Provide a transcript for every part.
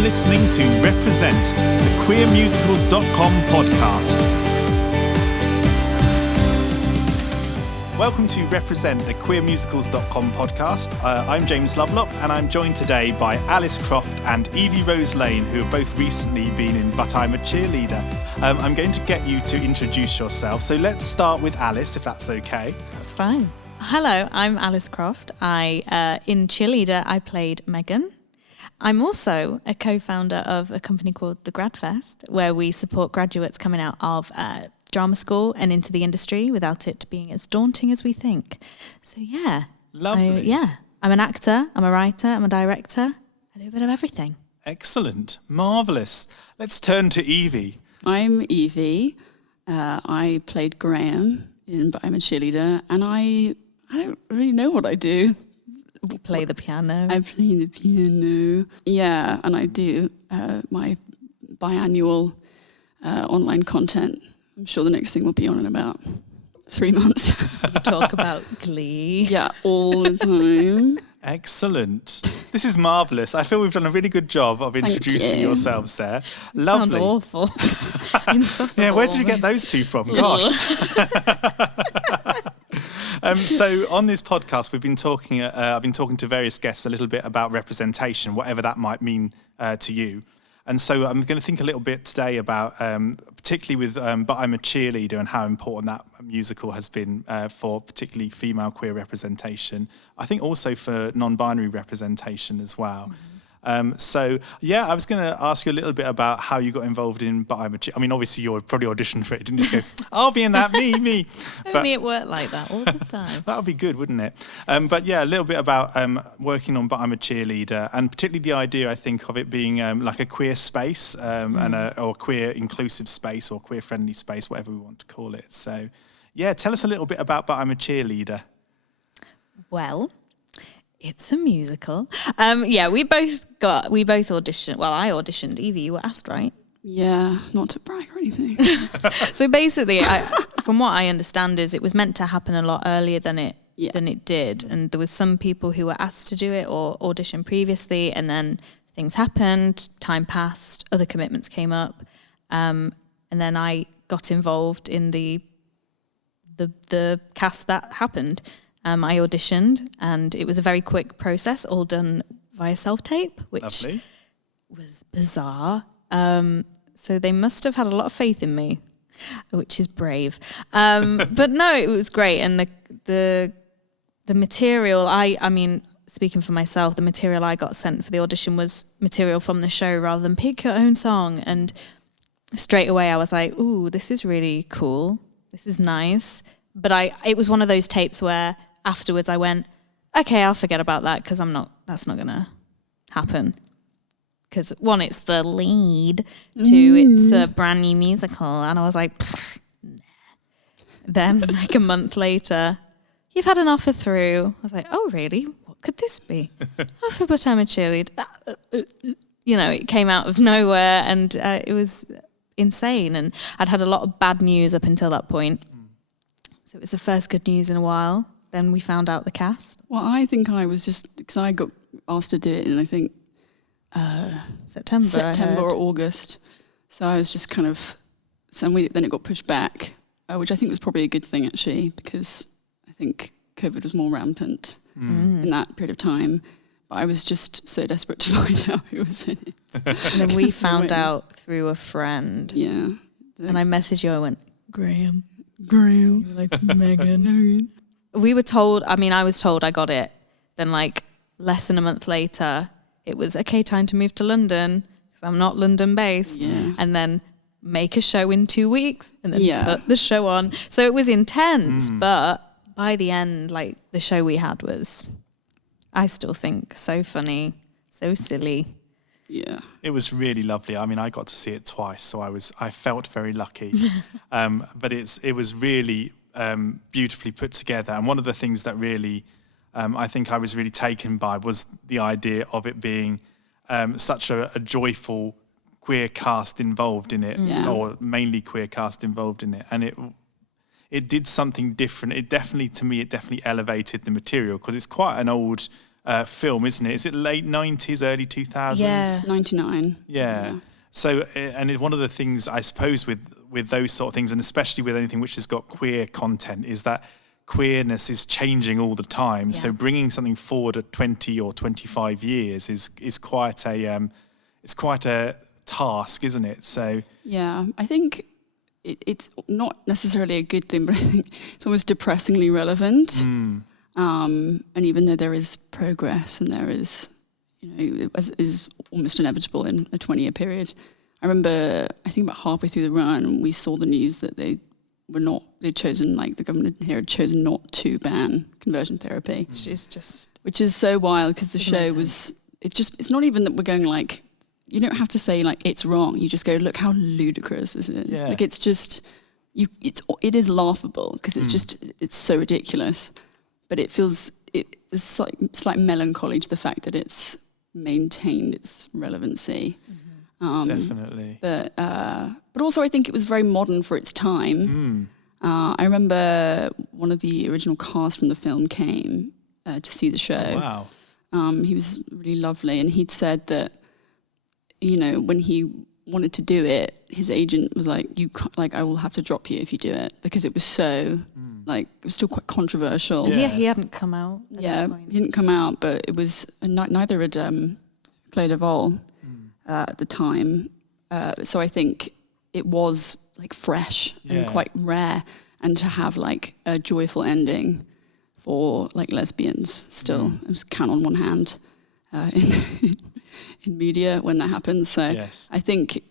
listening to Represent, the queermusicals.com podcast. Welcome to Represent, the queermusicals.com podcast. I'm James Lovelock, and I'm joined today by Alice Croft and Evie Rose Lane, who have both recently been in But I'm A Cheerleader. I'm going to get you to introduce yourself, so let's start with Alice, if that's okay. That's fine. Hello, I'm Alice Croft. In Cheerleader, I played Megan. I'm also a co-founder of a company called the GradFest, where we support graduates coming out of drama school and into the industry without it being as daunting as we think. So yeah. Lovely. I'm an actor, I'm a writer, I'm a director. I do a bit of everything. Excellent. Marvellous. Let's turn to Evie. I'm Evie. I played Graham in But I'm A Cheerleader, and I don't really know what I do. You play the piano. I play the piano. Yeah, and I do my biannual online content. I'm sure the next thing will be on in about 3 months. You talk about Glee. Yeah, all the time. Excellent. This is marvellous. I feel we've done a really good job of introducing yourselves there. Lovely. Sound awful. Insufferable. Yeah, where did you get those two from? Gosh. So on this podcast, we've been talking. I've been talking to various guests a little bit about representation, whatever that might mean to you. And so I'm going to think a little bit today about, particularly with But I'm A Cheerleader, and how important that musical has been for particularly female queer representation. I think also for non-binary representation as well. Mm-hmm. So, yeah, I was going to ask you a little bit about how you got involved in But I'm A Cheerleader. I mean, obviously you probably auditioned for it, didn't you? Just go, I'll be in that, me. Only it worked like that all the time. That would be good, wouldn't it? But yeah, a little bit about working on But I'm A Cheerleader, and particularly the idea, I think, of it being like a queer space or queer inclusive space or queer friendly space, whatever we want to call it. So, yeah, tell us a little bit about But I'm A Cheerleader. Well, it's a musical. We both auditioned. Well, I auditioned. Evie, you were asked, right? Yeah, not to brag or anything. So basically, from what I understand, is it was meant to happen a lot earlier than it did, and there was some people who were asked to do it or audition previously, and then things happened, time passed, other commitments came up, and then I got involved in the cast that happened. I auditioned, and it was a very quick process, all done via self-tape, which Lovely. Was bizarre. So they must have had a lot of faith in me, which is brave. But no, it was great. And the material, I mean, speaking for myself, the material I got sent for the audition was material from the show rather than pick your own song. And straight away I was like, ooh, this is really cool. This is nice. But it was one of those tapes where afterwards I went, okay, I'll forget about that because that's not going to happen. Because one, it's the lead, two, it's a brand new musical. And I was like, nah. Then like a month later, you've had an offer through. I was like, oh, really? What could this be? Oh, But I'm A Cheerleader. It came out of nowhere, and it was insane. And I'd had a lot of bad news up until that point. So it was the first good news in a while. Then we found out the cast. Well, I think I was just, because I got asked to do it in, I think, September or August. So I was just kind of, then it got pushed back, which I think was probably a good thing, actually, because I think COVID was more rampant in that period of time. But I was just so desperate to find out who was in it. And then we found out through a friend. Yeah. And I messaged you, I went, Graham. Graham. You're like, Megan. We were told, I was told I got it. Then like less than a month later, it was, okay, time to move to London, because I'm not London based. Yeah. And then make a show in 2 weeks, and then put the show on. So it was intense, but by the end, like the show we had was, I still think, so funny, so silly. Yeah. It was really lovely. I mean, I got to see it twice, so I felt very lucky. But it was really beautifully put together. And one of the things that really I think I was really taken by was the idea of it being such a joyful queer cast involved in it, or mainly queer cast involved in it. And it did something different. It definitely elevated the material, because it's quite an old film, isn't it? Is it late 90s, early 2000s? Yeah. 99. Yeah. So, and one of the things I suppose with those sort of things, and especially with anything which has got queer content, is that queerness is changing all the time. Yeah. So bringing something forward at 20 or 25 years is quite a task, isn't it? So Yeah, I think it's not necessarily a good thing, but I think it's almost depressingly relevant. And even though there is progress and there is, is almost inevitable in a 20-year period. I remember, I think about halfway through the run, we saw the news that they'd chosen, like the government here had chosen not to ban conversion therapy. Which is so wild, because the show was, it's not even that we're going like, you don't have to say like it's wrong. You just go, look how ludicrous this is. Yeah. Like it's just, it is laughable because it's so ridiculous. But it feels, there's slight melancholy to the fact that it's maintained its relevancy. definitely. But also I think it was very modern for its time. I remember one of the original cast from the film came to see the show. Wow. He was really lovely, and he'd said that, when he wanted to do it, his agent was like, I will have to drop you if you do it, because it was so, it was still quite controversial. Yeah. He hadn't come out at that point. He didn't come out, but it was, neither had Claire Devol at the time. So I think it was like fresh and quite rare, and to have like a joyful ending for like lesbians still, it was count on one hand in media when that happens. So Yes. I think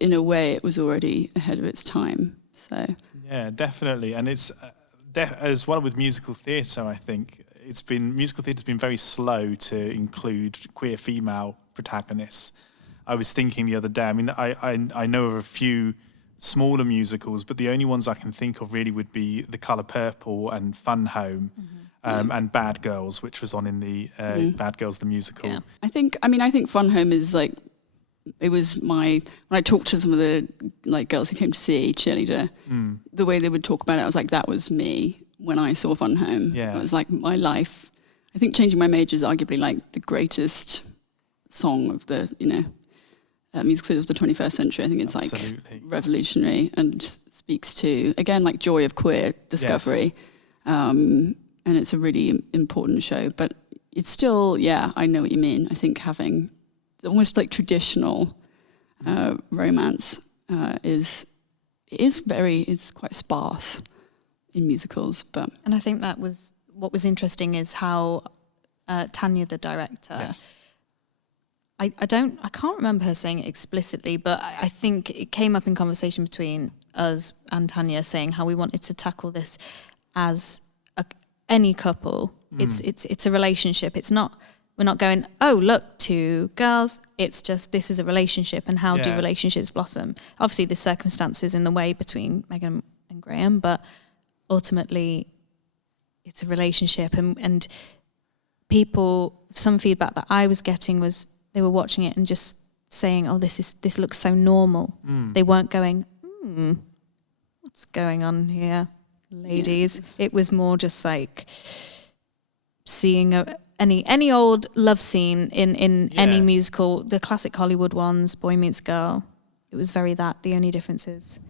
in a way it was already ahead of its time. So Yeah, definitely. And it's as well with musical theatre, I think musical theatre's been very slow to include queer female protagonists. I was thinking the other day, I mean, I know of a few smaller musicals, but the only ones I can think of really would be The Colour Purple and Fun Home, and Bad Girls, which was on in the Bad Girls the musical. Yeah. I think Fun Home is like, it was when I talked to some of the like girls who came to see Cheerleader, the way they would talk about it, I was like, that was me when I saw Fun Home. Yeah. It was like my life. I think Changing My Major is arguably like the greatest song of the, musical of the 21st century. I think it's Absolutely. like revolutionary and speaks to, again, like joy of queer discovery. Yes. And it's a really important show, but it's still, I know what you mean. I think having almost like traditional romance is quite sparse in musicals. But And I think that was what was interesting is how Tanya, the director, Yes. I can't remember her saying it explicitly, but I think it came up in conversation between us and Tanya, saying how we wanted to tackle this as any couple. It's a relationship. We're not going, oh, look, two girls. It's just, this is a relationship, and how do relationships blossom? Obviously, there's circumstances in the way between Megan and Graham, but ultimately, it's a relationship. And people, some feedback that I was getting was they were watching it and just saying, oh, this looks so normal. They weren't going, what's going on here, ladies? Yeah. It was more just like seeing any old love scene in any musical, the classic Hollywood ones, Boy Meets Girl. It was very that. The only difference is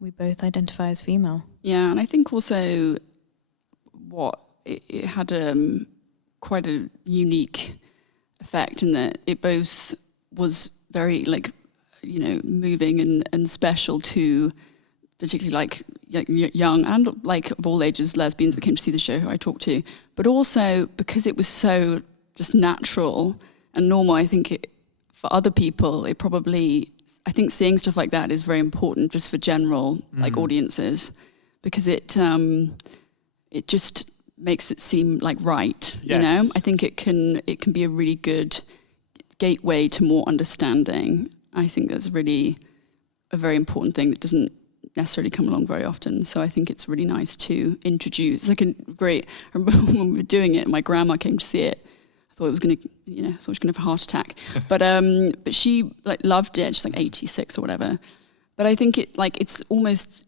we both identify as female. Yeah, and I think also it had quite a unique effect in that it both was very like, moving and special to particularly like young and like of all ages lesbians that came to see the show who I talked to, but also because it was so just natural and normal. I think for other people, I think seeing stuff like that is very important just for general like audiences, because it just makes it seem like right. Yes. I think it can be a really good gateway to more understanding. I think that's really a very important thing that doesn't necessarily come along very often. So I think it's really nice to introduce. It's like I remember when we were doing it, my grandma came to see it. I thought it was going to have a heart attack. But she like loved it. She's like 86 or whatever. But I think it's almost,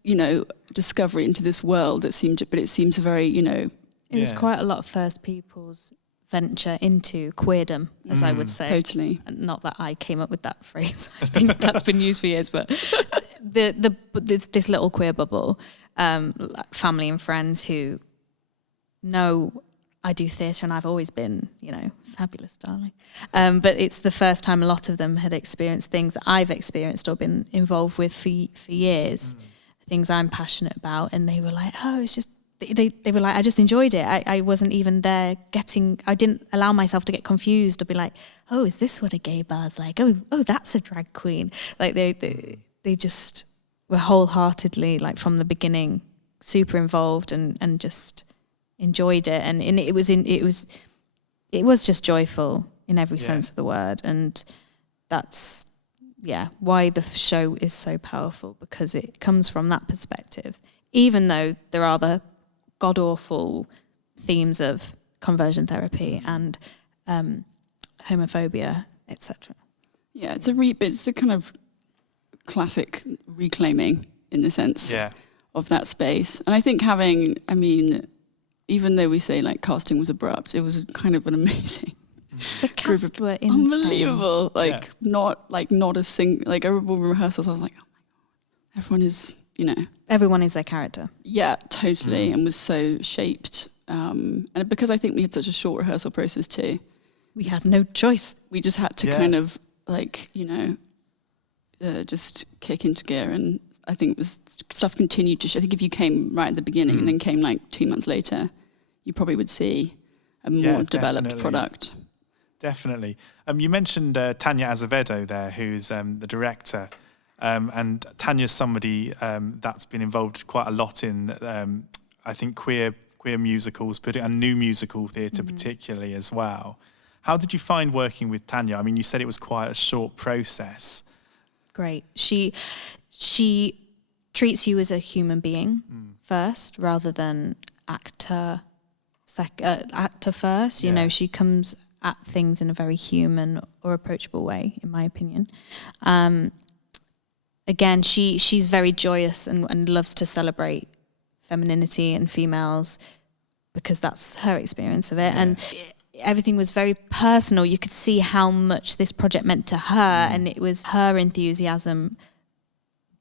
discovery into this world but it seems very, It was quite a lot of First People's venture into queerdom, as I would say. Totally. Not that I came up with that phrase. I think that's been used for years, but this little queer bubble, like family and friends who know I do theatre and I've always been, fabulous, darling. But it's the first time a lot of them had experienced things that I've experienced or been involved with for years, things I'm passionate about. And they were like, oh, it's just, they were like, I just enjoyed it. I wasn't even there I didn't allow myself to get confused or be like, oh, is this what a gay bar's like? Oh, that's a drag queen. Like they just were wholeheartedly, like from the beginning, super involved and just enjoyed it. And it was just joyful in every sense of the word. And that's, why the show is so powerful, because it comes from that perspective, even though there are the god-awful themes of conversion therapy and homophobia, etc. Yeah, it's the kind of classic reclaiming, in the sense of that space. And I think even though we say like casting was abrupt, it was kind of an amazing the cast were insane. Unbelievable. Not a single, like every rehearsals I was like, oh my god, everyone is, everyone is their character. Yeah, totally. And was so shaped. And because I think we had such a short rehearsal process too. We had no choice. We just had to kind of just kick into gear. And I think it was stuff continued to I think if you came right at the beginning and then came like 2 months later, you probably would see a more developed product. Definitely. You mentioned Tanya Azevedo there, who's the director. And Tanya's somebody that's been involved quite a lot in, I think, queer musicals, and new musical theatre particularly as well. How did you find working with Tanya? I mean, you said it was quite a short process. Great. She treats you as a human being first, rather than actor first. You know, she comes at things in a very human or approachable way, in my opinion. Again, she's very joyous and loves to celebrate femininity and females, because that's her experience of it. Yeah. And everything was very personal. You could see how much this project meant to her, and it was her enthusiasm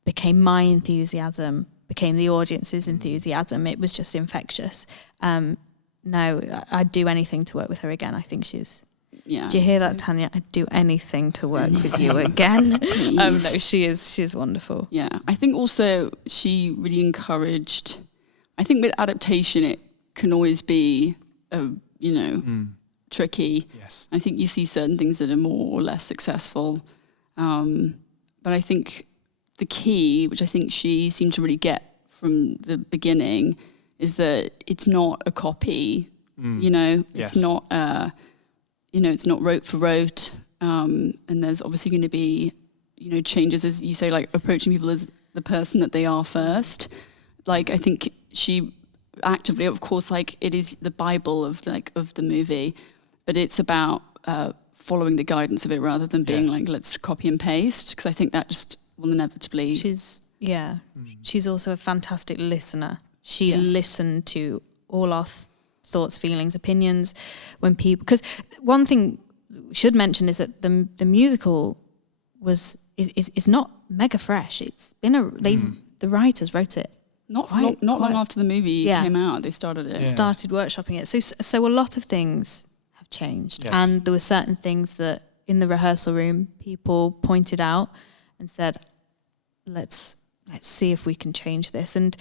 became my enthusiasm, became the audience's enthusiasm. It was just infectious. No, I'd do anything to work with her again. I think she's... Yeah. Do you hear that, Tanya? I'd do anything to work with you again. No, she's wonderful. Yeah, I think also she really encouraged... I think with adaptation, it can always be, tricky. Yes. I think you see certain things that are more or less successful. But I think the key, which I think she seemed to really get from the beginning, is that it's not a copy. It's not it's not rote for rote, and there's obviously going to be changes, as you say, like approaching people as the person that they are first. Like, I think she actively, of course, like it is the Bible of the movie, but it's about following the guidance of it rather than being like, let's copy and paste, because I think that just will inevitably... She's also a fantastic listener. She listened to all our thoughts, feelings, opinions when people... Because one thing we should mention is that the musical is not mega fresh. It's been the writers wrote it. Not long after the movie came out, they started it. Started workshopping it. So a lot of things have changed. Yes. And there were certain things that in the rehearsal room people pointed out and said, let's see if we can change this. And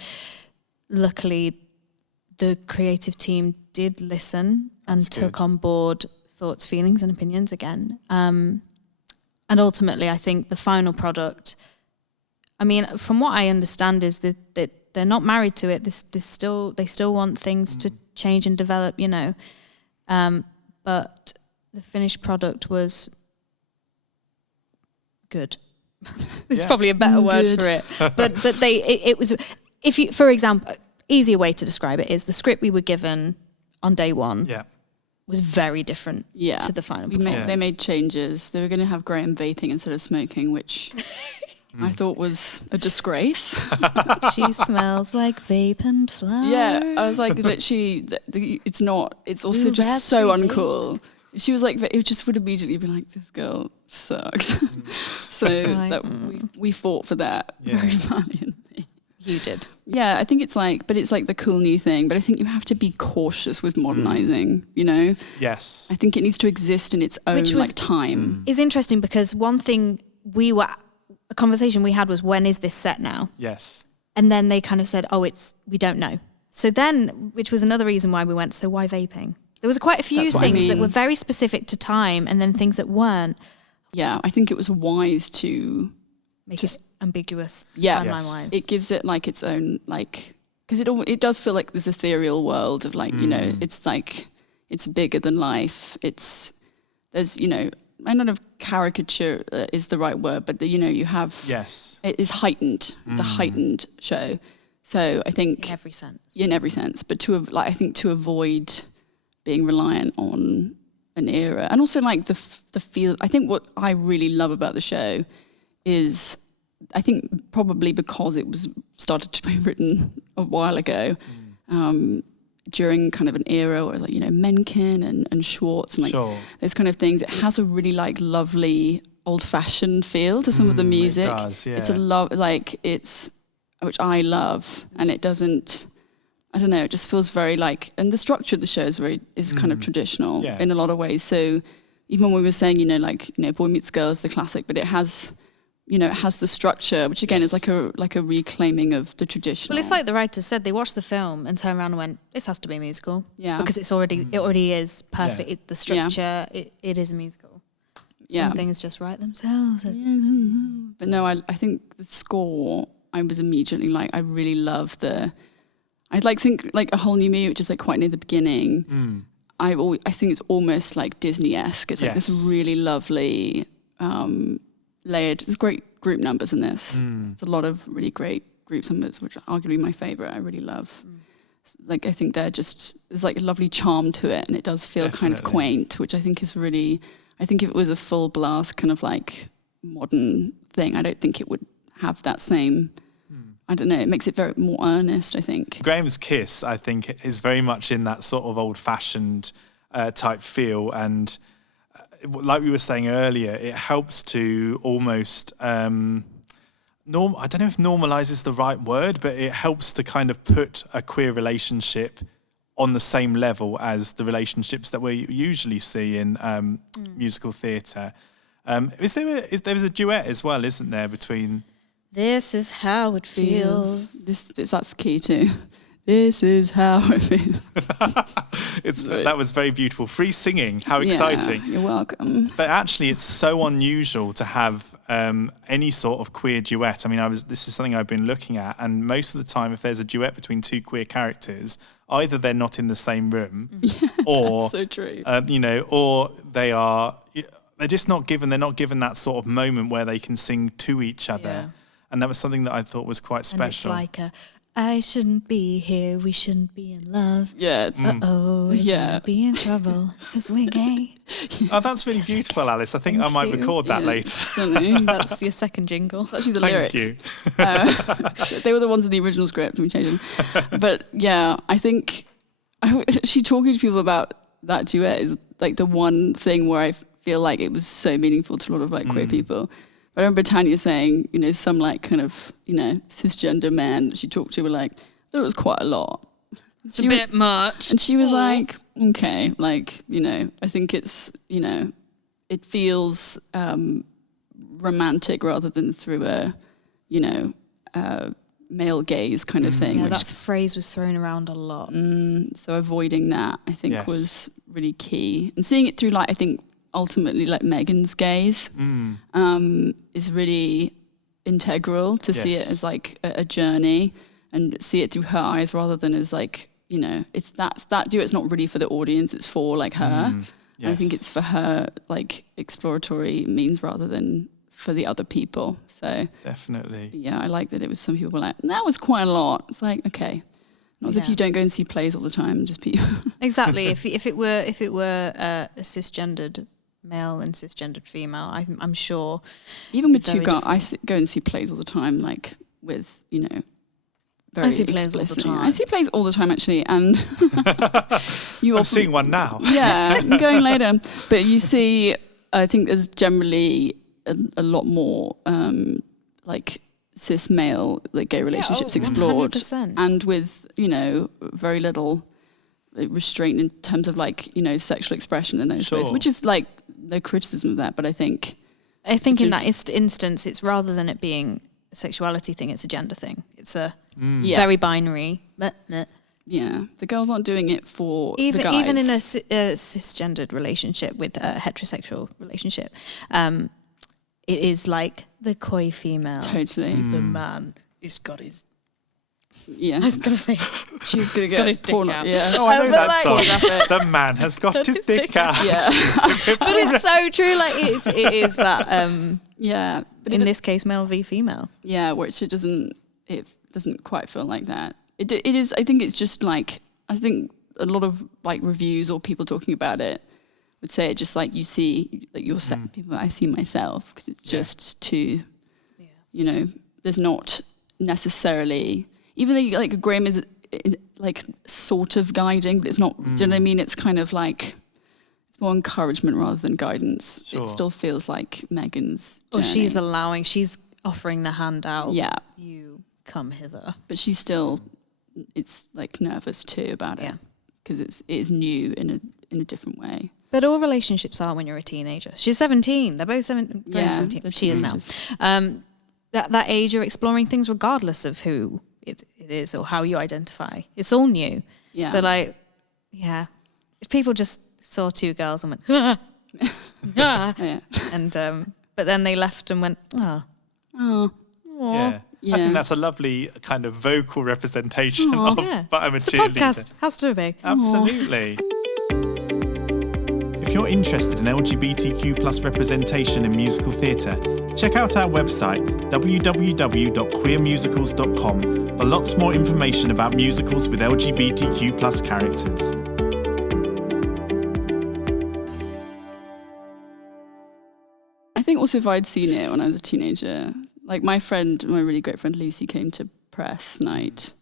luckily the creative team did listen and took on board thoughts, feelings and opinions again. And ultimately I think the final product, I mean, from what I understand is that they're not married to it. They still want things to change and develop, but the finished product was good. It's probably a better word for it. But it was, if you, for example, easier way to describe it is the script we were given on day one was very different to the final performance. They made changes. They were going to have Graham vaping instead of smoking, which I thought was a disgrace. She smells like vape and flower. Yeah, I was like, literally, it's not. It's also Ooh, just so raspberry uncool. She was like, it just would immediately be like, this girl sucks. So that we fought for that very valiantly. You did. Yeah, I think it's like the cool new thing. But I think you have to be cautious with modernizing. You know. Yes. I think it needs to exist in its own time. Is interesting because one thing a conversation we had was, when is this set now? Yes. And then they kind of said, we don't know. So then, which was another reason why we went, so why vaping? There was quite a few things that were very specific to time, and then things that weren't. Yeah, I think it was wise to make it ambiguous timeline-wise. It gives it like its own, like, because it does feel like this ethereal world of like, you know, it's like, it's bigger than life. There's, you know, I don't know if caricature is the right word, but you know, you have, it is heightened. It's a heightened show. So I think in every sense. In every sense, but I think to avoid being reliant on an era, and also like the feel. I think what I really love about the show is, I think probably because it was started to be written a while ago, during kind of an era where, like, you know, Menken and Schwartz and like those kind of things. It has a really like lovely old-fashioned feel to some of the music. It does, yeah. It's which I love, and it doesn't. I don't know. It just feels very like, and the structure of the show is kind of traditional in a lot of ways. So even when we were saying, you know, like, you know, Boy Meets Girl is the classic, but it has, you know, it has the structure, which again is like a reclaiming of the traditional. Well, it's like the writers said, they watched the film and turned around and went, this has to be a musical. Yeah. Because it already is perfect. The structure, it is a musical. Some things just write themselves. But no, I think the score, I was immediately like, I really love I'd like think like A Whole New Me, which is like quite near the beginning. I think it's almost like Disney-esque. It's like this really lovely, layered. There's great group numbers in this. There's a lot of really great group numbers, which are arguably my favorite. I really love. Like, I think there's like a lovely charm to it, and it does feel kind of quaint, which I think is really. I think if it was a full blast kind of like modern thing, I don't think it would have that same. I don't know, it makes it very more earnest, I think. Graham's Kiss, I think, is very much in that sort of old-fashioned type feel. And like we were saying earlier, it helps to almost, I don't know if normalise is the right word, but it helps to kind of put a queer relationship on the same level as the relationships that we usually see in musical theatre. There was a duet as well, isn't there, between... This is how it feels. That's the key too. This is how it feels. That was very beautiful. Free singing. How exciting. You're welcome. But actually, it's so unusual to have any sort of queer duet. I mean, this is something I've been looking at, and most of the time, if there's a duet between two queer characters, either they're not in the same room, or so true. You know, or they're just not given. They're not given that sort of moment where they can sing to each other. Yeah. And that was something that I thought was quite special. And it's like I shouldn't be here, we shouldn't be in love. Yeah. We're gonna be in trouble because we're gay. Oh, that's really beautiful, Alice. I think I might record that later. That's your second jingle. It's actually the Thank lyrics. you. They were the ones in the original script, and we changed them. But yeah, I think she talking to people about that duet is like the one thing where I feel like it was so meaningful to a lot of like queer people. I remember Tanya saying, you know, some like kind of, you know, cisgender man that she talked to were like, I thought it was quite a lot. It's a bit much. And she was like, okay, like, you know, I think it's, you know, it feels romantic rather than through a, you know, male gaze kind of thing. Yeah, that phrase was thrown around a lot. So avoiding that, I think, was really key. And seeing it through, like, I think, ultimately like Megan's gaze is really integral to see it as like a journey and see it through her eyes rather than as like, you know, it's that duet's not really for the audience, it's for like her. I think it's for her like exploratory means rather than for the other people. So definitely. Yeah, I like that it was some people were like, that was quite a lot. It's like, okay. Not as if you don't go and see plays all the time, just people. Exactly. If it were a cisgendered male and cisgendered female. I'm sure. Even with two very girls, different. go and see plays all the time, like with, very I see plays all the explicitly. time. I see plays all the time, actually, and I'm seeing one now. Yeah, I'm going later. But you see, I think there's generally a lot more like cis male, like gay relationships explored, 100%. and with very little restraint in terms of like sexual expression in those ways, which is like no criticism of that, but I think in that instance, it's rather than it being a sexuality thing, it's a gender thing. It's a very binary. Yeah, the girls aren't doing it for the guys. Even in a cisgendered relationship with a heterosexual relationship, it is like the coy female. Totally. The man who's got his... Yeah. I was going to say... She's going to got get his dick porn out. Yeah. Oh, I know that song. Like, The man has got his dick out. Yeah. But it's so true. Like it is that... yeah. But in this case, male v female. Yeah, which it doesn't quite feel like that. It is. I think it's just like, I think a lot of like reviews or people talking about it would say it just like you see like you're set people. I see myself because it's just too, there's not necessarily, even though like Graham is like sort of guiding, but it's not. Do you know what I mean? It's kind of like it's more encouragement rather than guidance. Sure. It still feels like Megan's Or journey. she's offering the hand out. Yeah, You come hither. but she's still. It's like nervous too about it because it is new in a different way. But all relationships are when you're a teenager. She's 17. They're both 17. Yeah, 17. She is now. teenagers. That age, you're exploring things regardless of who it is or how you identify. It's all new. Yeah. So like, if people just saw two girls and went, ah, ah, Yeah. and but then they left and went, oh, Oh. Yeah. Yeah. I think that's a lovely kind of vocal representation of But I'm a it's a Cheerleader. podcast. Has to be. Absolutely. If you're interested in LGBTQ plus representation in musical theatre, check out our website www.queermusicals.com for lots more information about musicals with LGBTQ plus characters. I think also if I'd seen it when I was a teenager, like my really great friend Lucy came to press night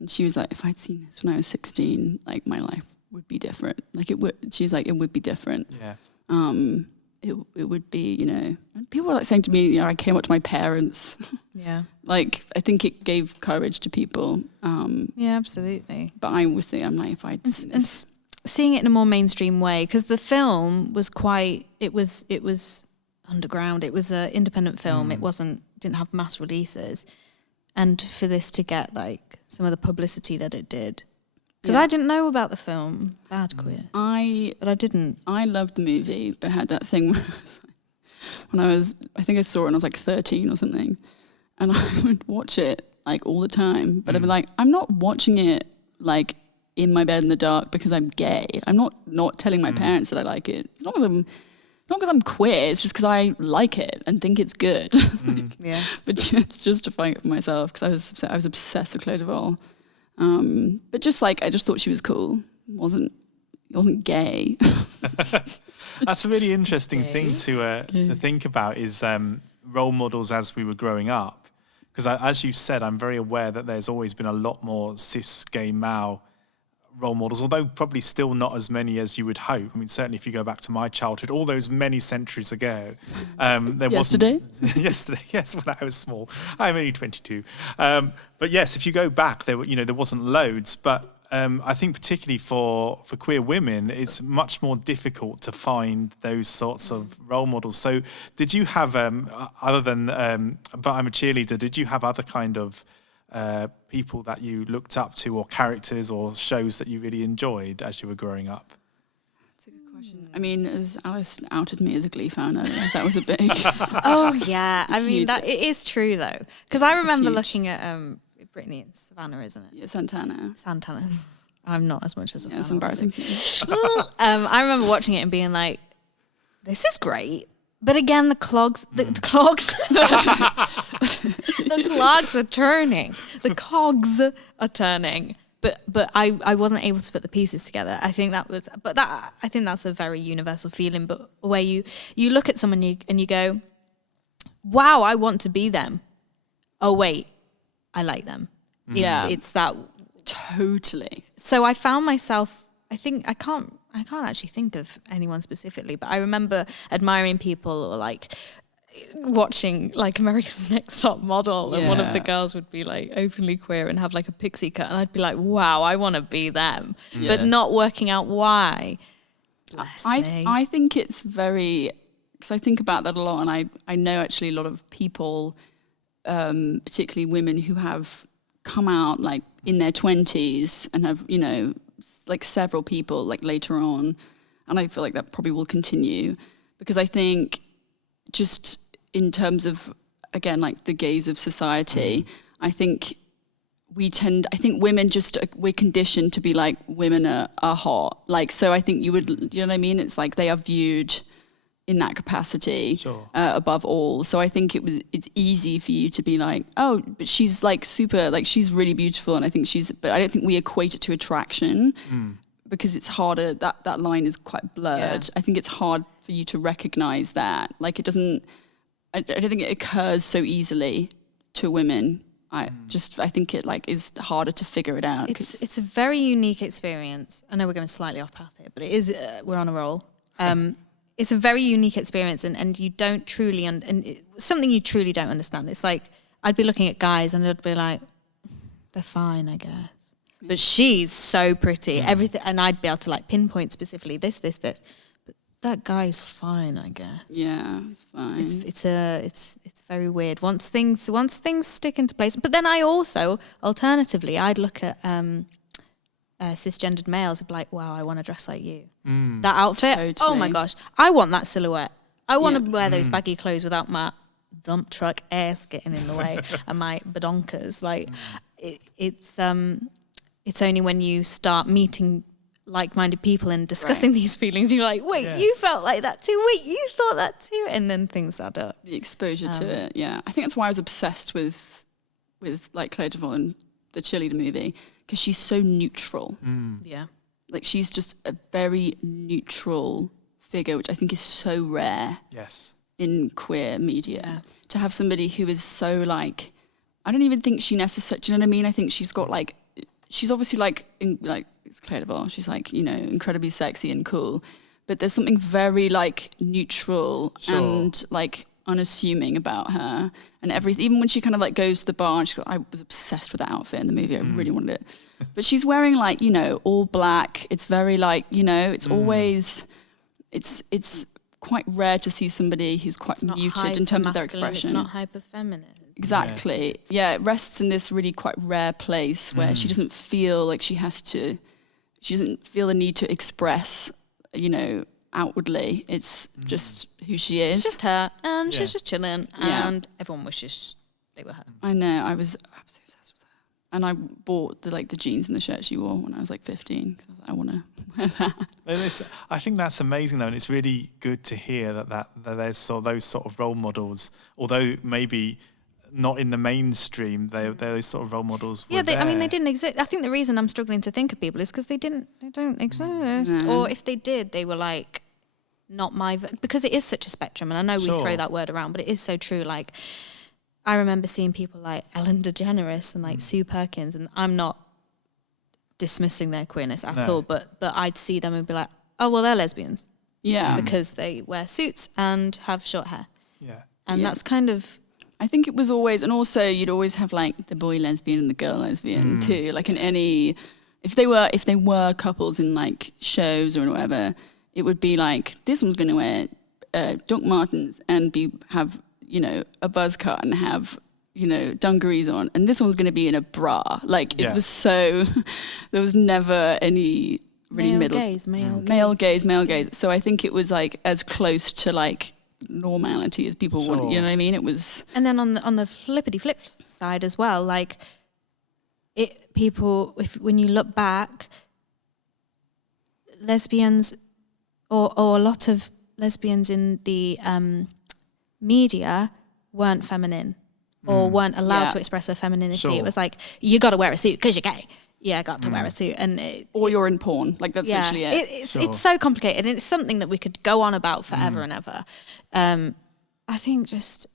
and she was like, if I'd seen this when I was 16, like my life would be different. Like it would, she's like, it would be different. Yeah. It would be, and people were like saying to me, I came up to my parents. Yeah. Like, I think it gave courage to people. Yeah, absolutely. But I always think, I'm like, if I'd seen this. Seeing it in a more mainstream way, because the film was it was underground. It was an independent film. It didn't have mass releases. And for this to get like some of the publicity that it did, because I didn't know about the film Bad Queer, but I didn't. I loved the movie, but had that thing when I think I saw it when I was like 13 or something, and I would watch it like all the time. But I'd be like, I'm not watching it like in my bed in the dark because I'm gay. I'm not telling my parents that I like it. As long as I'm queer, it's just because I like it and think it's good. Yeah. But just justifying it for myself because I was obsessed with Claire Duvall. But just like I just thought she was cool. Wasn't gay. That's a really interesting thing to think about is role models as we were growing up. Because as you said, I'm very aware that there's always been a lot more cis gay male role models, although probably still not as many as you would hope. I mean, certainly if you go back to my childhood, all those many centuries ago, there Yesterday? Yesterday, yes, when I was small. I'm only 22. But yes, if you go back, there wasn't loads. But I think particularly for queer women, it's much more difficult to find those sorts of role models. So did you have, other than But I'm a Cheerleader, did you have other kind of people that you looked up to or characters or shows that you really enjoyed as you were growing up? That's a good question. I mean, as Alice outed me as a Glee fan earlier, that was a big... Oh yeah, I mean Huge. that it is true though, because I remember huge. looking at Brittany and Savannah, isn't it? Yeah, Santana. Santana. I'm not as much as a Yeah, fan. it's embarrassing. I remember watching it and being like, "This is great," but again, the clogs, the clogs, the clogs are turning. The cogs are turning but I wasn't able to put the pieces together. I think that's a very universal feeling. But where you look at someone and you go, wow, I want to be them. Oh wait, I like them. It's that totally. So I found myself. I think I can't actually think of anyone specifically, but I remember admiring people or like watching like America's Next Top Model, and one of the girls would be like openly queer and have like a pixie cut, and I'd be like, wow, I want to be them, but not working out why. I think it's very, because I think about that a lot, and I know actually a lot of people, particularly women who have come out like in their 20s and have, you know, like several people like later on, and I feel like that probably will continue, because I think just in terms of, again, like the gaze of society, I think women just, we're conditioned to be like, women are hot. Like, so I think you know what I mean? It's like they are viewed in that capacity above all. So I think it's easy for you to be like, oh, but she's like super, like she's really beautiful. And I think but I don't think we equate it to attraction because it's harder. That line is quite blurred. Yeah. I think it's hard for you to recognize that. Like it doesn't, I don't think it occurs so easily to women. I think it like is harder to figure it out. It's a very unique experience. I know we're going slightly off path here, but it is, we're on a roll. It's a very unique experience, and you don't truly, something you truly don't understand. It's like, I'd be looking at guys and I'd be like, they're fine, I guess. But she's so pretty, everything, and I'd be able to like pinpoint specifically this. But that guy's fine, I guess. Yeah, it's fine. It's very weird. Once things stick into place. But then I also, alternatively, I'd look at cisgendered males and be like, wow, I want to dress like you. That outfit, totally. Oh my gosh, I want that silhouette. I want to wear those baggy clothes without my dump truck ass getting in the way and my badonkers. Like, it's only when you start meeting like-minded people and discussing these feelings, you're like, wait, you felt like that too. Wait, you thought that too, and then things add up. The exposure to it, yeah. I think that's why I was obsessed with like Claire Devon and the Cheerleader movie, because she's so neutral. Yeah. Like she's just a very neutral figure, which I think is so rare. Yes. In queer media. Yeah. To have somebody who is so like, I don't even think she necessarily, do you know what I mean? I think she's got like, she's obviously like, it's Claire Devon, she's like, you know, incredibly sexy and cool, but there's something very like neutral and like unassuming about her and everything. Even when she kind of like goes to the bar and I was obsessed with that outfit in the movie. I really wanted it. But she's wearing like, you know, all black. It's very like, you know, it's always, it's quite rare to see somebody who's quite muted in terms of their expression. It's not hyper feminine. Exactly. Yeah, it rests in this really quite rare place where she doesn't feel like she doesn't feel the need to express, you know, outwardly. It's just who she is. It's just her, and she's just chilling, and everyone wishes they were her. I know. I was absolutely obsessed with her, and I bought the jeans and the shirt she wore when I was like 15 because I want to wear that. I think that's amazing though, and it's really good to hear that there's those sort of role models, although maybe not in the mainstream, those sort of role models were there. I mean, they didn't exist. I think the reason I'm struggling to think of people is because they don't exist. No. Or if they did, they were like, not my... Because it is such a spectrum, and I know we throw that word around, but it is so true. Like, I remember seeing people like Ellen DeGeneres and like Sue Perkins, and I'm not dismissing their queerness at all, but I'd see them and be like, oh, well, they're lesbians. Yeah. Because they wear suits and have short hair. Yeah. And that's kind of... I think it was always, and also you'd always have like the boy lesbian and the girl lesbian too. Like in any, if they were couples in like shows or whatever, it would be like this one's going to wear Doc Martens and have, you know, a buzz cut and have, you know, dungarees on, and this one's going to be in a bra. Like it was so, there was never any really male gaze. So I think it was like as close to like normality as people would, you know what I mean? It was. And then on the flippity flip side as well, like when you look back, lesbians or a lot of lesbians in the media weren't feminine or weren't allowed to express their femininity. It was like, you got to wear a suit because you're gay. Yeah, I got to wear a suit, and or you're in porn. Like that's literally it. It's so complicated, and it's something that we could go on about forever and ever. I think just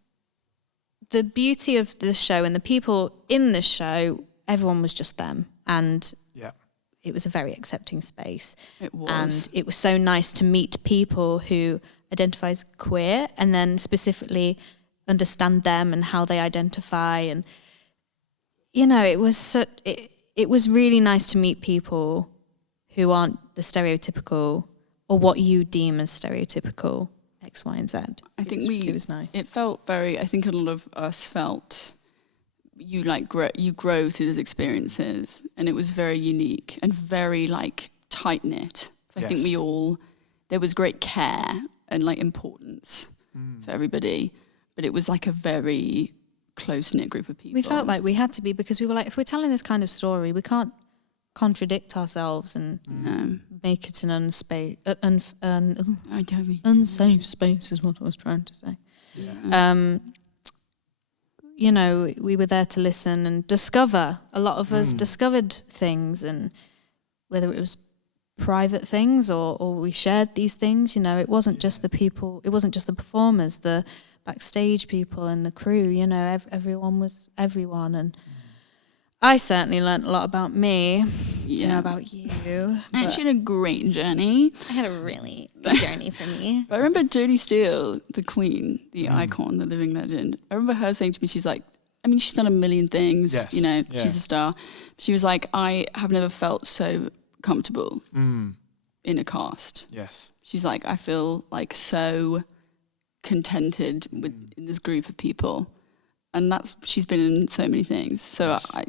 the beauty of the show and the people in the show, everyone was just them, and it was a very accepting space. It was, and it was so nice to meet people who identify as queer, and then specifically understand them and how they identify, and it was it was really nice to meet people who aren't the stereotypical or what you deem as stereotypical X, Y, and Z. I think it was nice. It felt very. I think a lot of us felt you grow through those experiences, and it was very unique and very like tight knit. So I think there was great care and like importance for everybody, but it was like a very close-knit group of people. We felt like we had to be, because we were like, if we're telling this kind of story, we can't contradict ourselves and make it an unsafe space is what I was trying to say. We were there to listen and discover. A lot of us discovered things, and whether it was private things or we shared these things, it wasn't just the people, it wasn't just the performers, the backstage people and the crew, everyone was everyone. And I certainly learnt a lot about me, about you. I actually had a great journey. I had a really good journey for me. I remember Jodie Steele, the queen, the icon, the living legend. I remember her saying to me, she's like, she's done a million things, she's a star. She was like, I have never felt so comfortable in a cast. Yes. She's like, I feel like so contented in this group of people. And she's been in so many things. So, I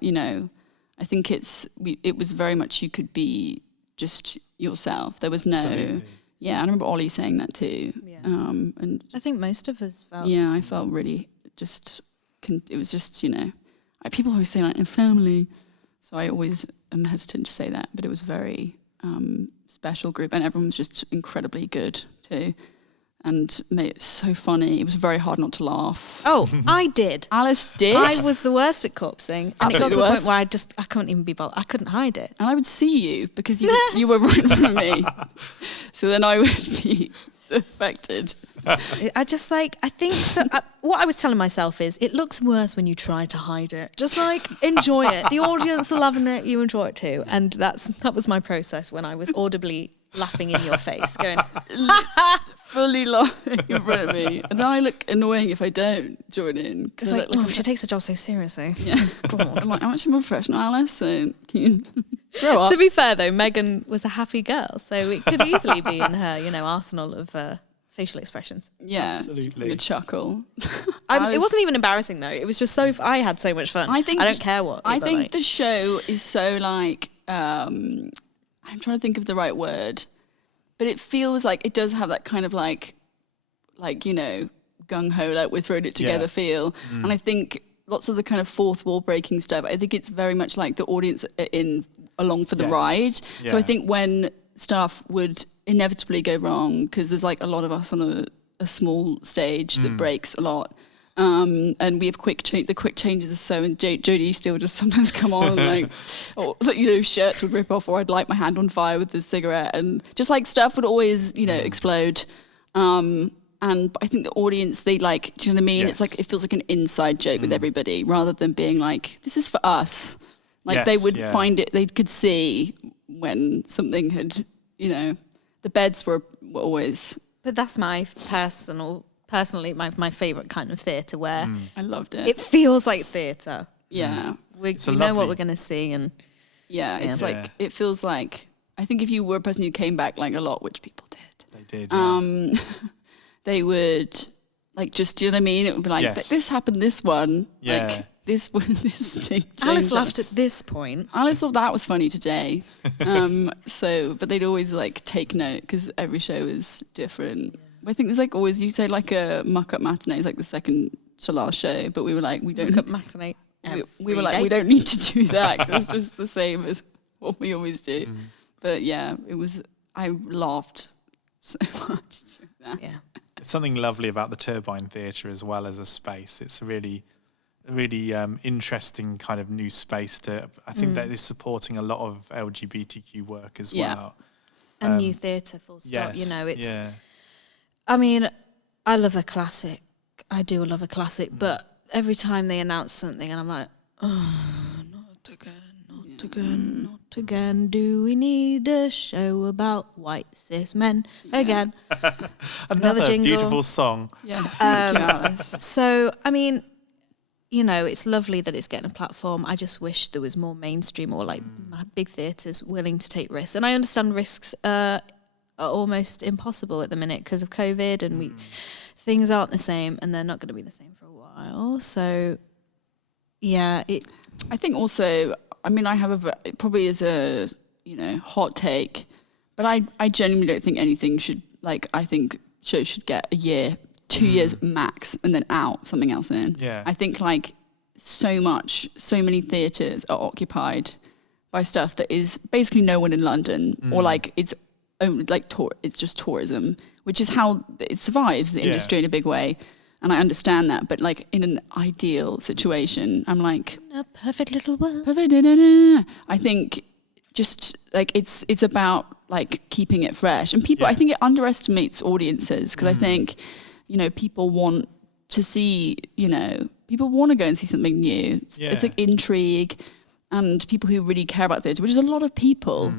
think it was very much you could be just yourself. There was no... Absolutely. Yeah, I remember Ollie saying that too. Yeah. And I think most of us felt... Yeah, I felt really just... It was just, people always say like, in family. So I always am hesitant to say that. But it was a very special group. And everyone was just incredibly good too. And made it so funny. It was very hard not to laugh. Oh, I did. Alice did. I was the worst at corpsing, and it got to the point where I couldn't even be bothered. I couldn't hide it. And I would see you because you were right in front of me. So then I would be so affected. I think so. What I was telling myself is, it looks worse when you try to hide it. Just enjoy it. The audience are loving it. You enjoy it too. And that was my process when I was audibly laughing in your face, going, fully laughing in front of me. And then I look annoying if I don't join in. It's like, she takes the job so seriously. Yeah. I'm like, I'm actually more professional, Alice, so can you grow up? To be fair, though, Megan was a happy girl, so it could easily be in her, arsenal of facial expressions. Yeah, absolutely. A chuckle. It wasn't even embarrassing, though. It was just I had so much fun. I don't care what. I think the show is so I'm trying to think of the right word, but it feels like it does have that kind of gung-ho, we're throwing it together feel. And I think lots of the kind of fourth wall breaking stuff, I think it's very much like the audience are along for the ride. Yeah. So I think when stuff would inevitably go wrong, because there's a lot of us on a small stage that breaks a lot. And we have the quick changes are so, and Jodie still just sometimes come on shirts would rip off, or I'd light my hand on fire with the cigarette, and just stuff would always explode. And I think the audience, they do you know what I mean? Yes. It's it feels like an inside joke with everybody, rather than being this is for us. They would find it, they could see when something had, the beds were always. But that's my personally my favourite kind of theatre, where I loved it. It feels like theatre. Yeah. We know what we're going to see. And it's it feels like, I think if you were a person who came back a lot, which people did. They did, they would just, do you know what I mean? It would be but this happened, this one. Yeah. This thing. Alice laughed at this point. Alice thought that was funny today. But they'd always take note, because every show is different. Yeah. I think there's always, you say a muck-up matinee is the second to last show, but we were we don't... Muck-up matinee we were we don't need to do that, because it's just the same as what we always do. But yeah, I laughed so much during that. Yeah. It's something lovely about the Turbine Theatre as well as a space. It's really really interesting kind of new space to. I think that is supporting a lot of LGBTQ work as well. And new theatre, full stop. Yes, It's. Yeah. I mean, I love a classic. I do love a classic, but every time they announce something, and I'm like, oh, not again, not again. Do we need a show about white cis men again? Another beautiful song. Yes. So, I mean, it's lovely that it's getting a platform. I just wish there was more mainstream or like big theatres willing to take risks. And I understand risks are almost impossible at the minute because of COVID, and things aren't the same, and they're not going to be the same for a while. So, yeah, I think also, I mean, it probably is a, hot take, but I genuinely don't think anything should, I think shows should get a year, 2 years max, and then out, something else in. Yeah. I think so many theatres are occupied by stuff that is basically no one in London, or it's only it's just tourism, which is how it survives the industry in a big way. And I understand that, but in an ideal situation, I'm like, a perfect little world. I think just it's about keeping it fresh. And people, I think it underestimates audiences, because I think, people want to see, people want to go and see something new. It's intrigue, and people who really care about theatre, which is a lot of people.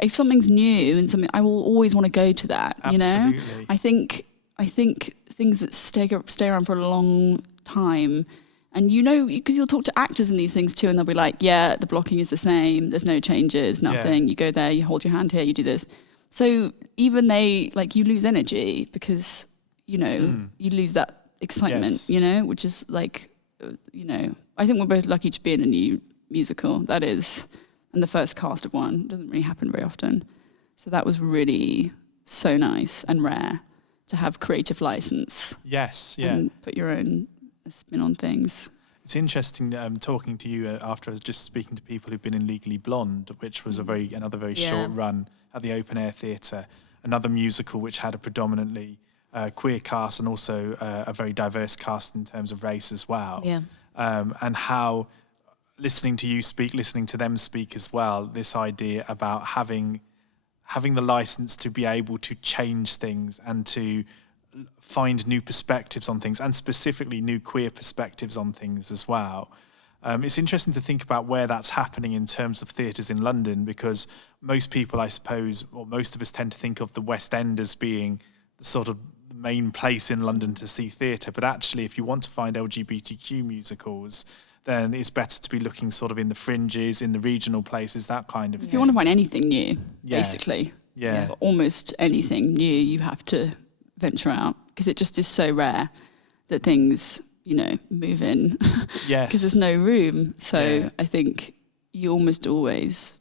If something's new and something, I will always want to go to that. Absolutely. I think things that stay around for a long time, and because you'll talk to actors in these things too, and they'll be like, yeah, the blocking is the same, there's no changes, nothing. You go there, you hold your hand here, you do this. So even they you lose energy because you lose that excitement, which is I think we're both lucky to be in a new musical, that is, and the first cast of one. It doesn't really happen very often. So that was really so nice and rare to have creative license. Yes, and put your own spin on things. It's interesting talking to you after just speaking to people who've been in Legally Blonde, which was another very short run at the Open Air Theatre, another musical which had a predominantly queer cast and also a very diverse cast in terms of race as well. Yeah. And how listening to you speak, listening to them speak as well, this idea about having the license to be able to change things and to find new perspectives on things, and specifically new queer perspectives on things as well. It's interesting to think about where that's happening in terms of theatres in London, because most people, I suppose, or most of us tend to think of the West End as being the sort of main place in London to see theatre. But actually, if you want to find LGBTQ musicals, then it's better to be looking sort of in the fringes, in the regional places, that kind of thing. If you want to find anything new, basically, almost anything new, you have to venture out, because it just is so rare that things, move in. Yes. Because there's no room. So I think you almost always,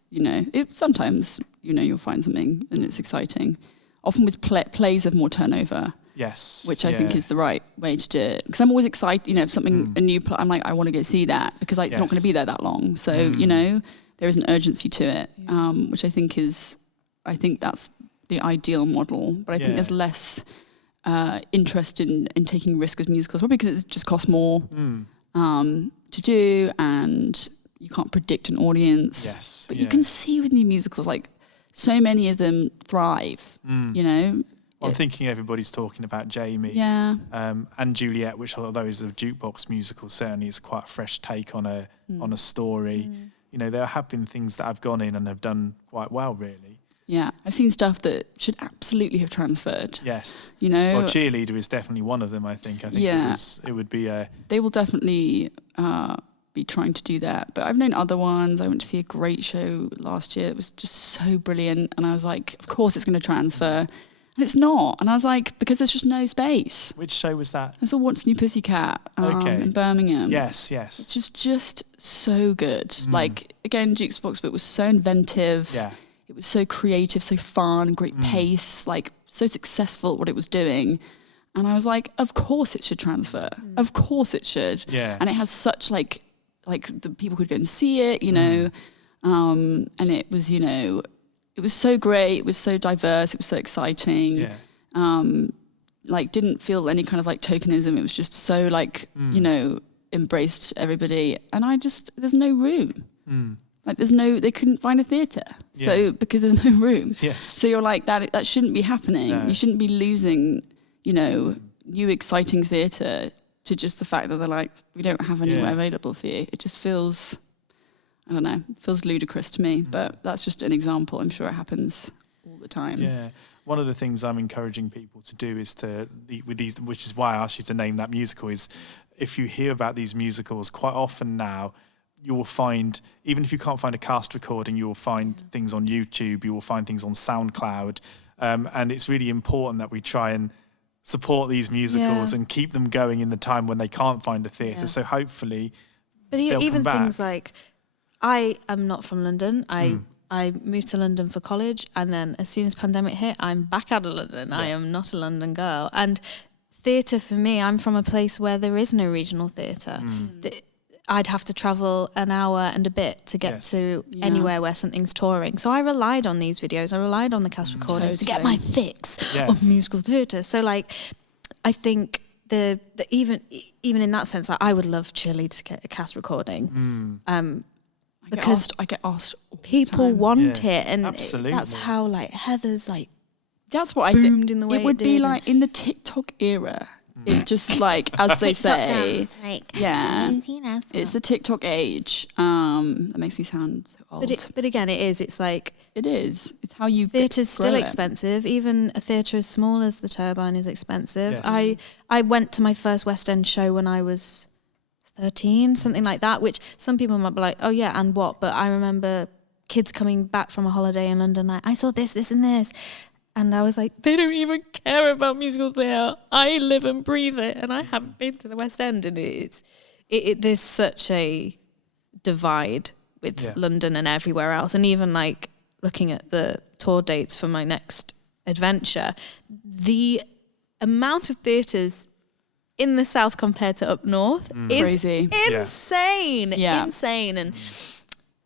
sometimes, you'll find something and it's exciting. Often with plays have more turnover. Yes. Which I think is the right way to do it. Because I'm always excited, if something, a new play, I'm like, I want to go see that, because it's not going to be there that long. So, there is an urgency to it, which I think that's the ideal model. But I think there's less interest in taking risk with musicals, probably because it just costs more to do, and you can't predict an audience. Yes. But you can see with new musicals, so many of them thrive, I'm thinking everybody's talking about Jamie. Yeah. And Juliet, which, although is a jukebox musical, certainly is quite a fresh take on a story. There have been things that have gone in and have done quite well, really. Yeah, I've seen stuff that should absolutely have transferred. Yes. Well, Cheerleader is definitely one of them, I think. I think it would be a... They will definitely be trying to do that. But I've known other ones. I went to see a great show last year. It was just so brilliant. And I was like, of course it's going to transfer. And it's not. And I was like, because there's just no space. Which show was that? I saw Once New Pussycat in Birmingham. Yes. Which is just so good. Again, jukebox, but it was so inventive. Yeah. It was so creative, so fun, great pace, so successful at what it was doing. And I was like, of course it should transfer. Of course it should. Yeah. And it has such the people could go and see it, and it was, it was so great. It was so diverse. It was so exciting. Yeah. Didn't feel any kind of tokenism. It was just so embraced everybody, and there's no room. Like they couldn't find a theatre, so because there's no room. Yes. So you're like that shouldn't be happening. No. You shouldn't be losing, new exciting theatre to just the fact that they're like, we don't have anywhere available for you. It just feels, I don't know, feels ludicrous to me. But that's just an example. I'm sure it happens all the time. Yeah. One of the things I'm encouraging people to do is which is why I asked you to name that musical, is if you hear about these musicals, quite often now, you will find, even if you can't find a cast recording, you will find things on YouTube, you will find things on SoundCloud. And it's really important that we try and support these musicals and keep them going in the time when they can't find a theatre. So hopefully they'll even come back. things like, I am not from London. I moved to London for college, and then as soon as pandemic hit, I'm back out of London. I am not a London girl. And theatre for me, I'm from a place where there is no regional theatre. I'd have to travel an hour and a bit to get to anywhere where something's touring. So I relied on these videos. I relied on the cast recordings to get my fix of musical theatre. So like, I think the even in that sense, like, I would love Cheerleader to get a cast recording. Because I get asked all people the time. want it, and absolutely. that's how like Heather's like That's what boomed I think. in the way it would it be did. like in the TikTok era. It just like, as they say, it's the TikTok age. That makes me sound so old. But again, it's like it is. It's how you theatre's still grow it. expensive. Even a theatre as small as the Turbine is expensive. Yes. I went to my first West End show when I was 13, something like that, which some people might be like, oh yeah, and what? But I remember kids coming back from a holiday in London like, I saw this and this. And I was like, they don't even care about musical theatre. I live and breathe it, and I haven't been to the West End. And there's such a divide with London and everywhere else. And even like looking at the tour dates for my next adventure, the amount of theatres in the south compared to up north is crazy. Insane. Yeah. Insane. And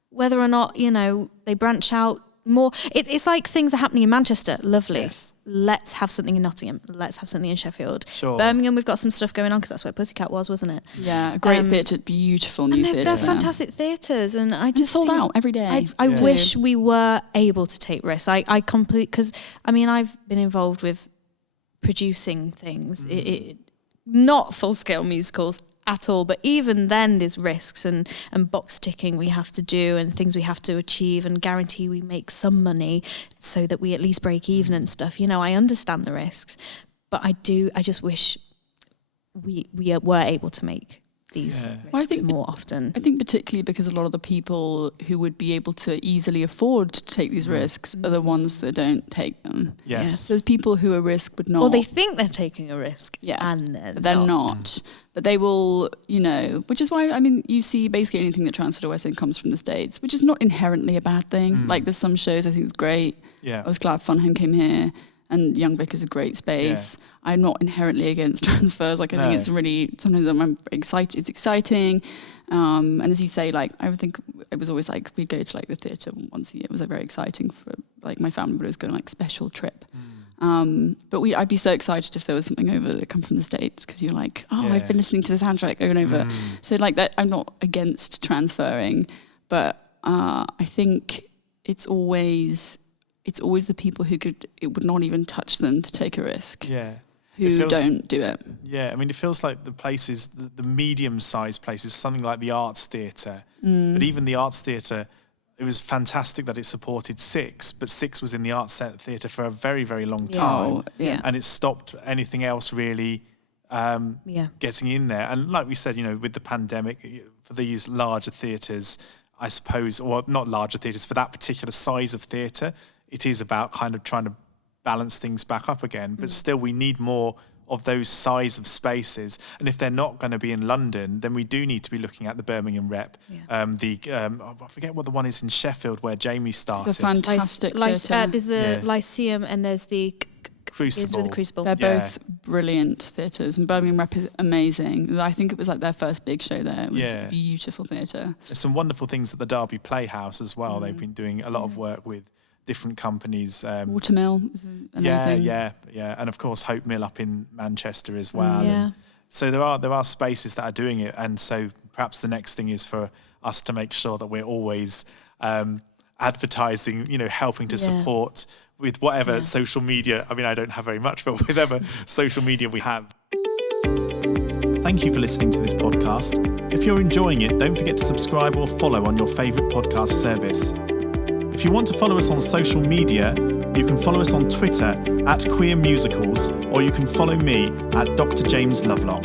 whether or not, they branch out more, it's like things are happening in Manchester. Lovely. Yes. Let's have something in Nottingham. Let's have something in Sheffield. Sure. Birmingham, we've got some stuff going on because that's where Pussycat was, wasn't it? Yeah, a great theatre, beautiful new theatre. They're fantastic theatres, and I just sold think out every day. I wish we were able to take risks. Because I've been involved with producing things, not full scale musicals at all, but even then there's risks and box ticking we have to do and things we have to achieve and guarantee we make some money so that we at least break even and stuff. I understand the risks, but I just wish we were able to make these risks more often. I think particularly because a lot of the people who would be able to easily afford to take these risks are the ones that don't take them. Yes. There's people who a risk would not. Or they think they're taking a risk, and they're not. But they will, which is why, you see basically anything that transferred to West End comes from the States, which is not inherently a bad thing. Like there's some shows I think is great. Yeah. I was glad Funham came here. And Young Vic is a great space. Yeah. I'm not inherently against transfers. I think it's really, sometimes I'm excited. It's exciting. And as you say, I would think it was always we'd go to the theatre once a year. It was very exciting for my family, but it was going special trip. But I'd be so excited if there was something over that come from the States, because you're like, I've been listening to the soundtrack over and over. So that, I'm not against transferring, but I think it's always the people who it would not even touch them to take a risk. Yeah. Who don't do it. Yeah, it feels like the places, the medium-sized places, something like the Arts Theatre. But even the Arts Theatre, it was fantastic that it supported Six, but Six was in the Arts Theatre for a very, very long time. And it stopped anything else really getting in there. And like we said, with the pandemic, for these larger theatres, I suppose, or not larger theatres, for that particular size of theatre, it is about kind of trying to balance things back up again. But still, we need more of those size of spaces. And if they're not going to be in London, then we do need to be looking at the Birmingham Rep. I forget what the one is in Sheffield where Jamie started. It's a fantastic theatre. There's the Lyceum and there's the Crucible. They're both brilliant theatres, and Birmingham Rep is amazing. I think it was their first big show there. It was a beautiful theatre. There's some wonderful things at the Derby Playhouse as well. They've been doing a lot of work with different companies. Watermill is amazing. Yeah. And of course Hope Mill up in Manchester as well. So there are spaces that are doing it, and so perhaps the next thing is for us to make sure that we're always advertising, helping to support with whatever social media. I mean, I don't have very much, but whatever social media we have. Thank you for listening to this podcast. If you're enjoying it, don't forget to subscribe or follow on your favourite podcast service. If you want to follow us on social media, you can follow us on Twitter @QueerMusicals, or you can follow me at Dr. James Lovelock.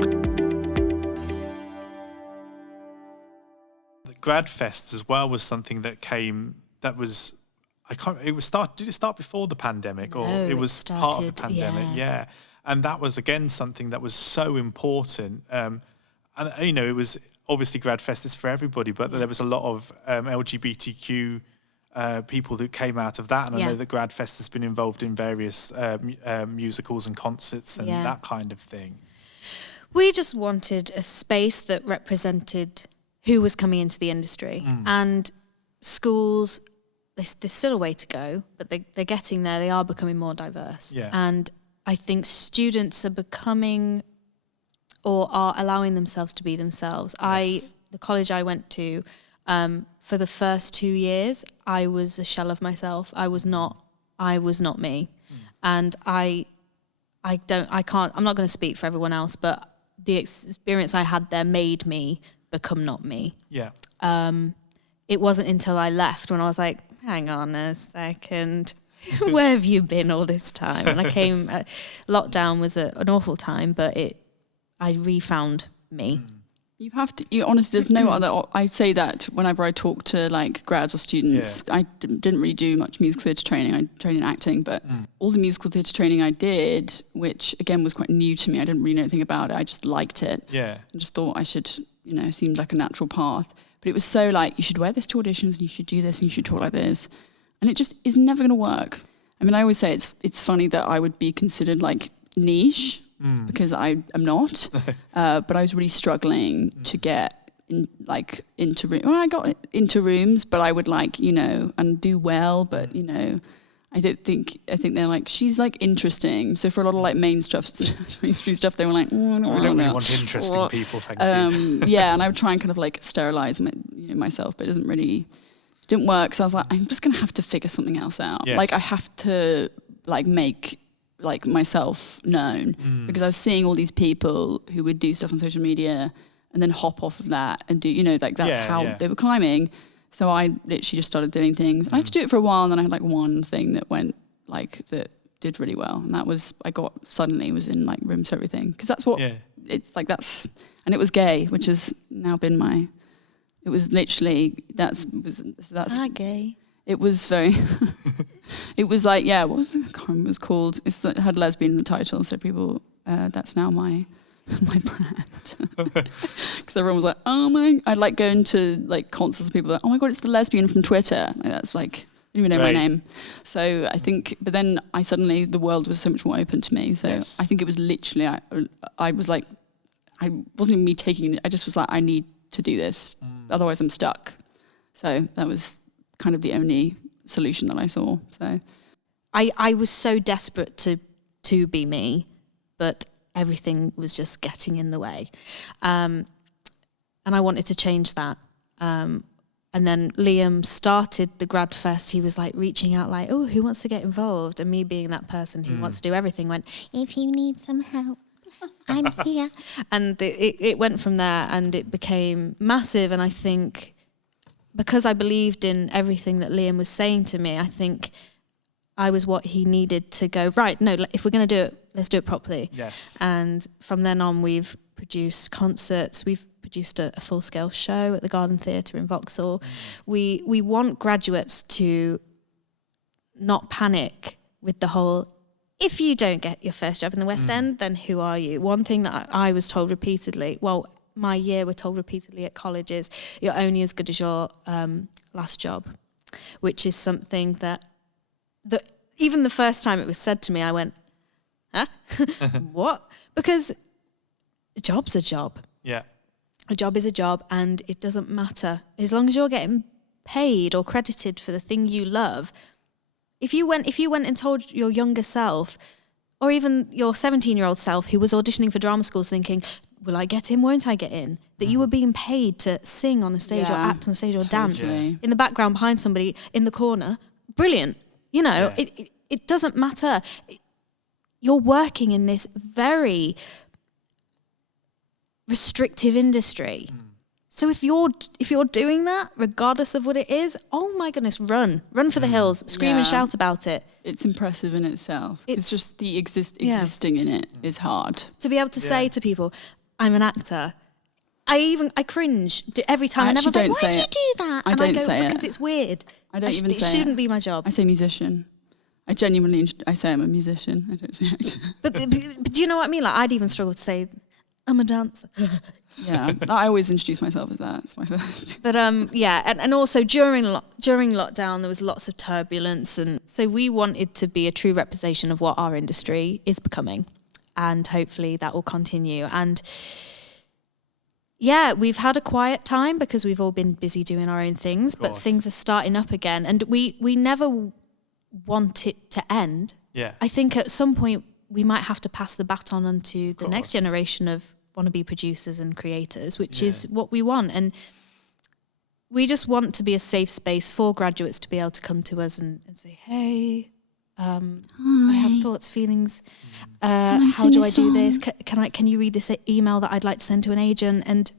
The GradFest as well was something that came, that was, did it start before the pandemic, or No, it was started, part of the pandemic? Yeah. And that was, again, something that was so important. And, it was obviously GradFest is for everybody, but there was a lot of LGBTQ people that came out of that. And I know that GradFest has been involved in various musicals and concerts and that kind of thing. We just wanted a space that represented who was coming into the industry. And schools, there's still a way to go, but they're getting there. They are becoming more diverse. Yeah. And I think students are becoming or are allowing themselves to be themselves. Yes. The college I went to, for the first 2 years, I was a shell of myself. I was not me. And I'm not going to speak for everyone else, but the experience I had there made me become not me. Yeah. It wasn't until I left when I was like, hang on a second. Where have you been all this time? And I came, lockdown was an awful time, but I refound me. You have to, honestly, there's no other, I say that whenever I talk to like grads or students. I didn't really do much musical theatre training. I trained in acting, but all the musical theatre training I did, which again was quite new to me, I didn't really know anything about it, I just liked it. Yeah. I just thought I should, seemed like a natural path. But it was so like, you should wear this to auditions and you should do this and you should talk like this. And it just is never going to work. I mean, I always say it's funny that I would be considered like niche because I am not. But I was really struggling to get into rooms. Well, I got into rooms, but I would and do well. But I think they're like, she's like interesting. So for a lot of like mainstream stuff, they were like, we don't really want interesting people. Thank you. Yeah, and I would try and kind of like sterilize myself, but it didn't work. So I was like, I'm just gonna have to figure something else out. Yes. Like I have to make like myself known because I was seeing all these people who would do stuff on social media and then hop off of that and do that's how they were climbing. So I literally just started doing things. I had to do it for a while, and then I had like one thing that went that did really well, and that was was in like Rooms for Everything, because that's what it's like. And it was gay, which has now been it was literally that's gay. It was very. It was like what was it? I can't remember what it was called. It had lesbian in the title, so people that's now my brand. Because everyone was like, oh my, I'd like going to like concerts and people were like, oh my god, it's the lesbian from Twitter. Like, that's like, I didn't even know my name. So I think, but then the world was so much more open to me. So I think it was literally, I was like, I wasn't even me taking it. I just was like, I need to do this. Otherwise I'm stuck. So that was kind of the only solution that I saw. So I was so desperate to be me, but everything was just getting in the way. And I wanted to change that. And then Liam started the GradFest. He was like reaching out like, oh, who wants to get involved? And me being that person who wants to do everything went, if you need some help, I'm here. And it went from there, and it became massive. And I think because I believed in everything that Liam was saying to me, I think I was what he needed to go, right, no, if we're going to do it, let's do it properly. Yes. And from then on, we've produced concerts. We've produced a full-scale show at the Turbine Theatre in Vauxhall. We want graduates to not panic with the whole, if you don't get your first job in the West End, then who are you? One thing that I was told repeatedly, my year were told repeatedly at college is, you're only as good as your last job, which is something that even the first time it was said to me, I went, huh? What? Because a job's a job. Yeah. A job is a job, and it doesn't matter. As long as you're getting paid or credited for the thing you love. If you went and told your younger self, or even your 17-year-old self who was auditioning for drama schools thinking, will I get in, won't I get in? That you were being paid to sing on a stage or act on a stage or dance in the background behind somebody in the corner. Brilliant. You know, it doesn't matter. You're working in this very restrictive industry. So if you're doing that, regardless of what it is, oh my goodness, run for the hills, scream and shout about it. It's impressive in itself. It's just the existing in it is hard. To be able to say to people, I'm an actor. I cringe every time. I never like, why do you do that? I don't say it. Because it's weird. I don't even say it. It shouldn't be my job. I say musician. I genuinely, I say I'm a musician. I don't say actor. But do you know what I mean? Like, I'd even struggle to say, I'm a dancer. Yeah, I always introduce myself as that. It's my first. But and also during lockdown there was lots of turbulence, and so we wanted to be a true representation of what our industry is becoming, and hopefully that will continue. And yeah, we've had a quiet time because we've all been busy doing our own things, but things are starting up again, and we never want it to end. Yeah, I think at some point we might have to pass the baton on to the next generation of wannabe producers and creators, which is what we want. And we just want to be a safe space for graduates to be able to come to us and say, hey, I have thoughts, feelings. How do I do this? Can you read this email that I'd like to send to an agent? And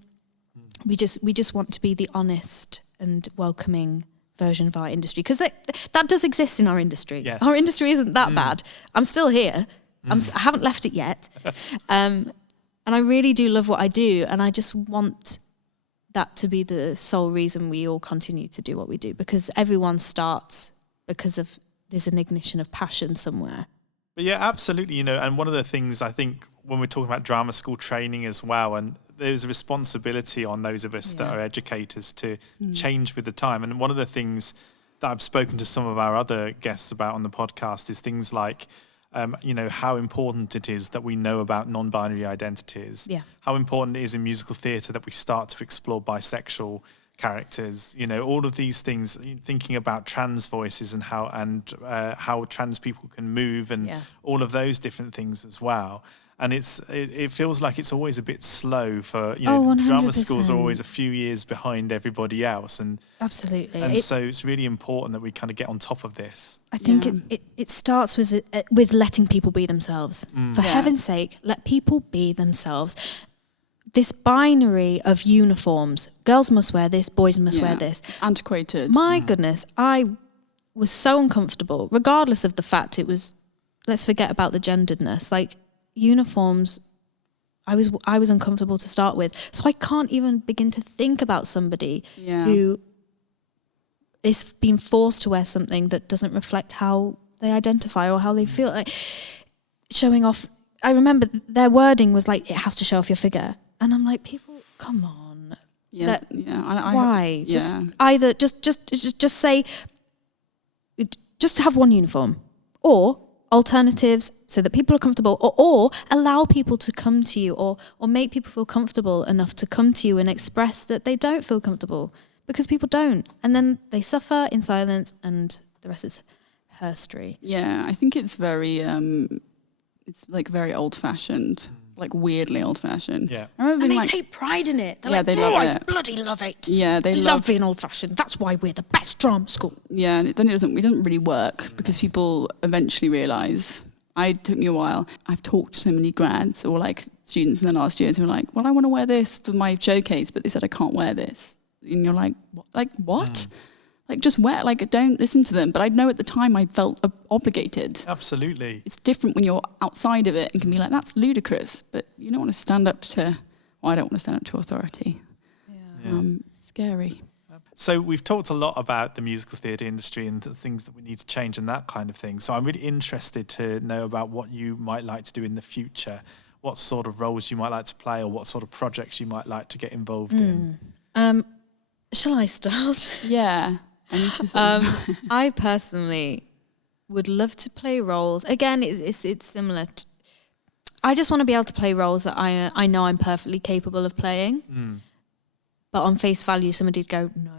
we just want to be the honest and welcoming version of our industry, because that does exist in our industry. Yes. Our industry isn't that bad. I'm still here. I haven't left it yet. And I really do love what I do, and I just want that to be the sole reason we all continue to do what we do, because everyone starts because of there's an ignition of passion somewhere. But yeah, absolutely. You know, and one of the things I think when we're talking about drama school training as well, and there's a responsibility on those of us that are educators to change with the time. And one of the things that I've spoken to some of our other guests about on the podcast is things like, you know, how important it is that we know about non-binary identities. Yeah. How important it is in musical theatre that we start to explore bisexual characters. You know, all of these things. Thinking about trans voices and how trans people can move, and all of those different things as well. And it feels like it's always a bit slow for, you know, drama schools are always a few years behind everybody else. And absolutely. And so it's really important that we kind of get on top of this. I think it starts with letting people be themselves. For heaven's sake, let people be themselves. This binary of uniforms, girls must wear this, boys must wear this. Antiquated. My goodness, I was so uncomfortable, regardless of the fact it was, let's forget about the genderedness, like, uniforms, I was uncomfortable to start with. So I can't even begin to think about somebody who is being forced to wear something that doesn't reflect how they identify or how they feel. Like, showing off, I remember their wording was like, it has to show off your figure. And I'm like, people, come on. Why? Just either just say, just have one uniform, or alternatives so that people are comfortable, or allow people to come to you, or make people feel comfortable enough to come to you and express that they don't feel comfortable, because people don't, and then they suffer in silence and the rest is history. Yeah, I think it's very it's like very old-fashioned, like weirdly old-fashioned. Yeah, and they take pride in it. They're like, they love it. I bloody love it. Yeah, they love being old-fashioned. That's why we're the best drama school. Yeah, and then it doesn't really work, because people eventually realise. It took me a while. I've talked to so many grads or like students in the last years who are like, well, I want to wear this for my showcase, but they said I can't wear this. And you're like, what? Like, what? Like, just wear, like, don't listen to them. But I know at the time I felt obligated. Absolutely. It's different when you're outside of it and can be like, that's ludicrous. But you don't want to stand up to, well, I don't want to stand up to authority. Yeah. Scary. So we've talked a lot about the musical theatre industry and the things that we need to change and that kind of thing. So I'm really interested to know about what you might like to do in the future, what sort of roles you might like to play, or what sort of projects you might like to get involved in. Shall I start? Yeah. I need to I personally would love to play roles. Again, it's similar. I just want to be able to play roles that I know I'm perfectly capable of playing. But on face value, somebody'd go, no.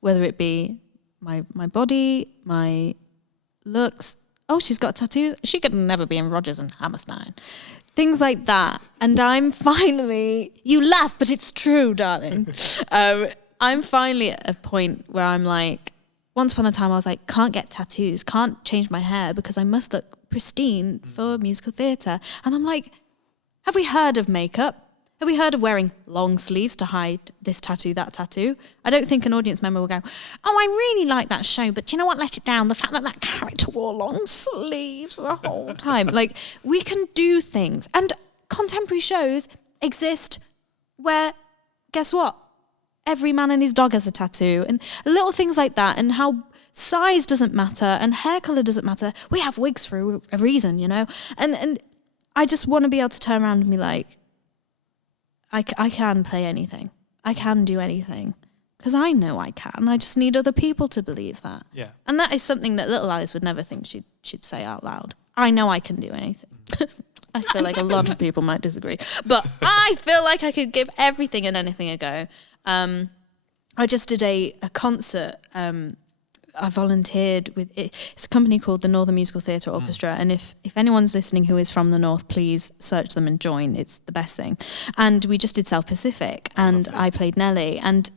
Whether it be my body, my looks, oh, she's got tattoos. She could never be in Rodgers and Hammerstein. Things like that. And I'm finally, you laugh, but it's true, darling. I'm finally at a point where I'm like, once upon a time I was like, can't get tattoos, can't change my hair because I must look pristine for musical theatre. And I'm like, have we heard of makeup? Have we heard of wearing long sleeves to hide this tattoo, that tattoo? I don't think an audience member will go, oh, I really like that show, but do you know what let it down? The fact that that character wore long sleeves the whole time. Like, we can do things. And contemporary shows exist where, guess what? Every man and his dog has a tattoo. And little things like that, and how size doesn't matter and hair colour doesn't matter. We have wigs for a reason, you know? And I just want to be able to turn around and be like, I can play anything. I can do anything. Because I know I can. I just need other people to believe that. Yeah. And that is something that little Alice would never think she'd say out loud. I know I can do anything. I feel like a lot of people might disagree. But I feel like I could give everything and anything a go. I just did a concert. I volunteered with it's a company called the Northern Musical Theatre Orchestra, and if anyone's listening who is from the North, please search them and join. It's the best thing. And we just did South Pacific, and I played Nellie, and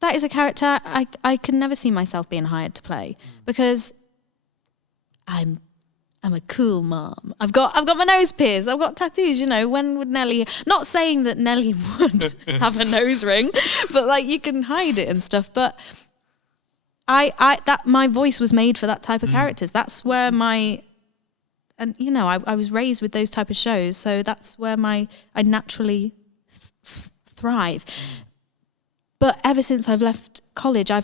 that is a character I can never see myself being hired to play because I'm a cool mom. I've got my nose pierced. I've got tattoos. You know, when would Nellie? Not saying that Nellie would have a nose ring, but like you can hide it and stuff. But that my voice was made for that type of characters. That's where I was raised with those type of shows, so that's where I naturally thrive. But ever since I've left college, I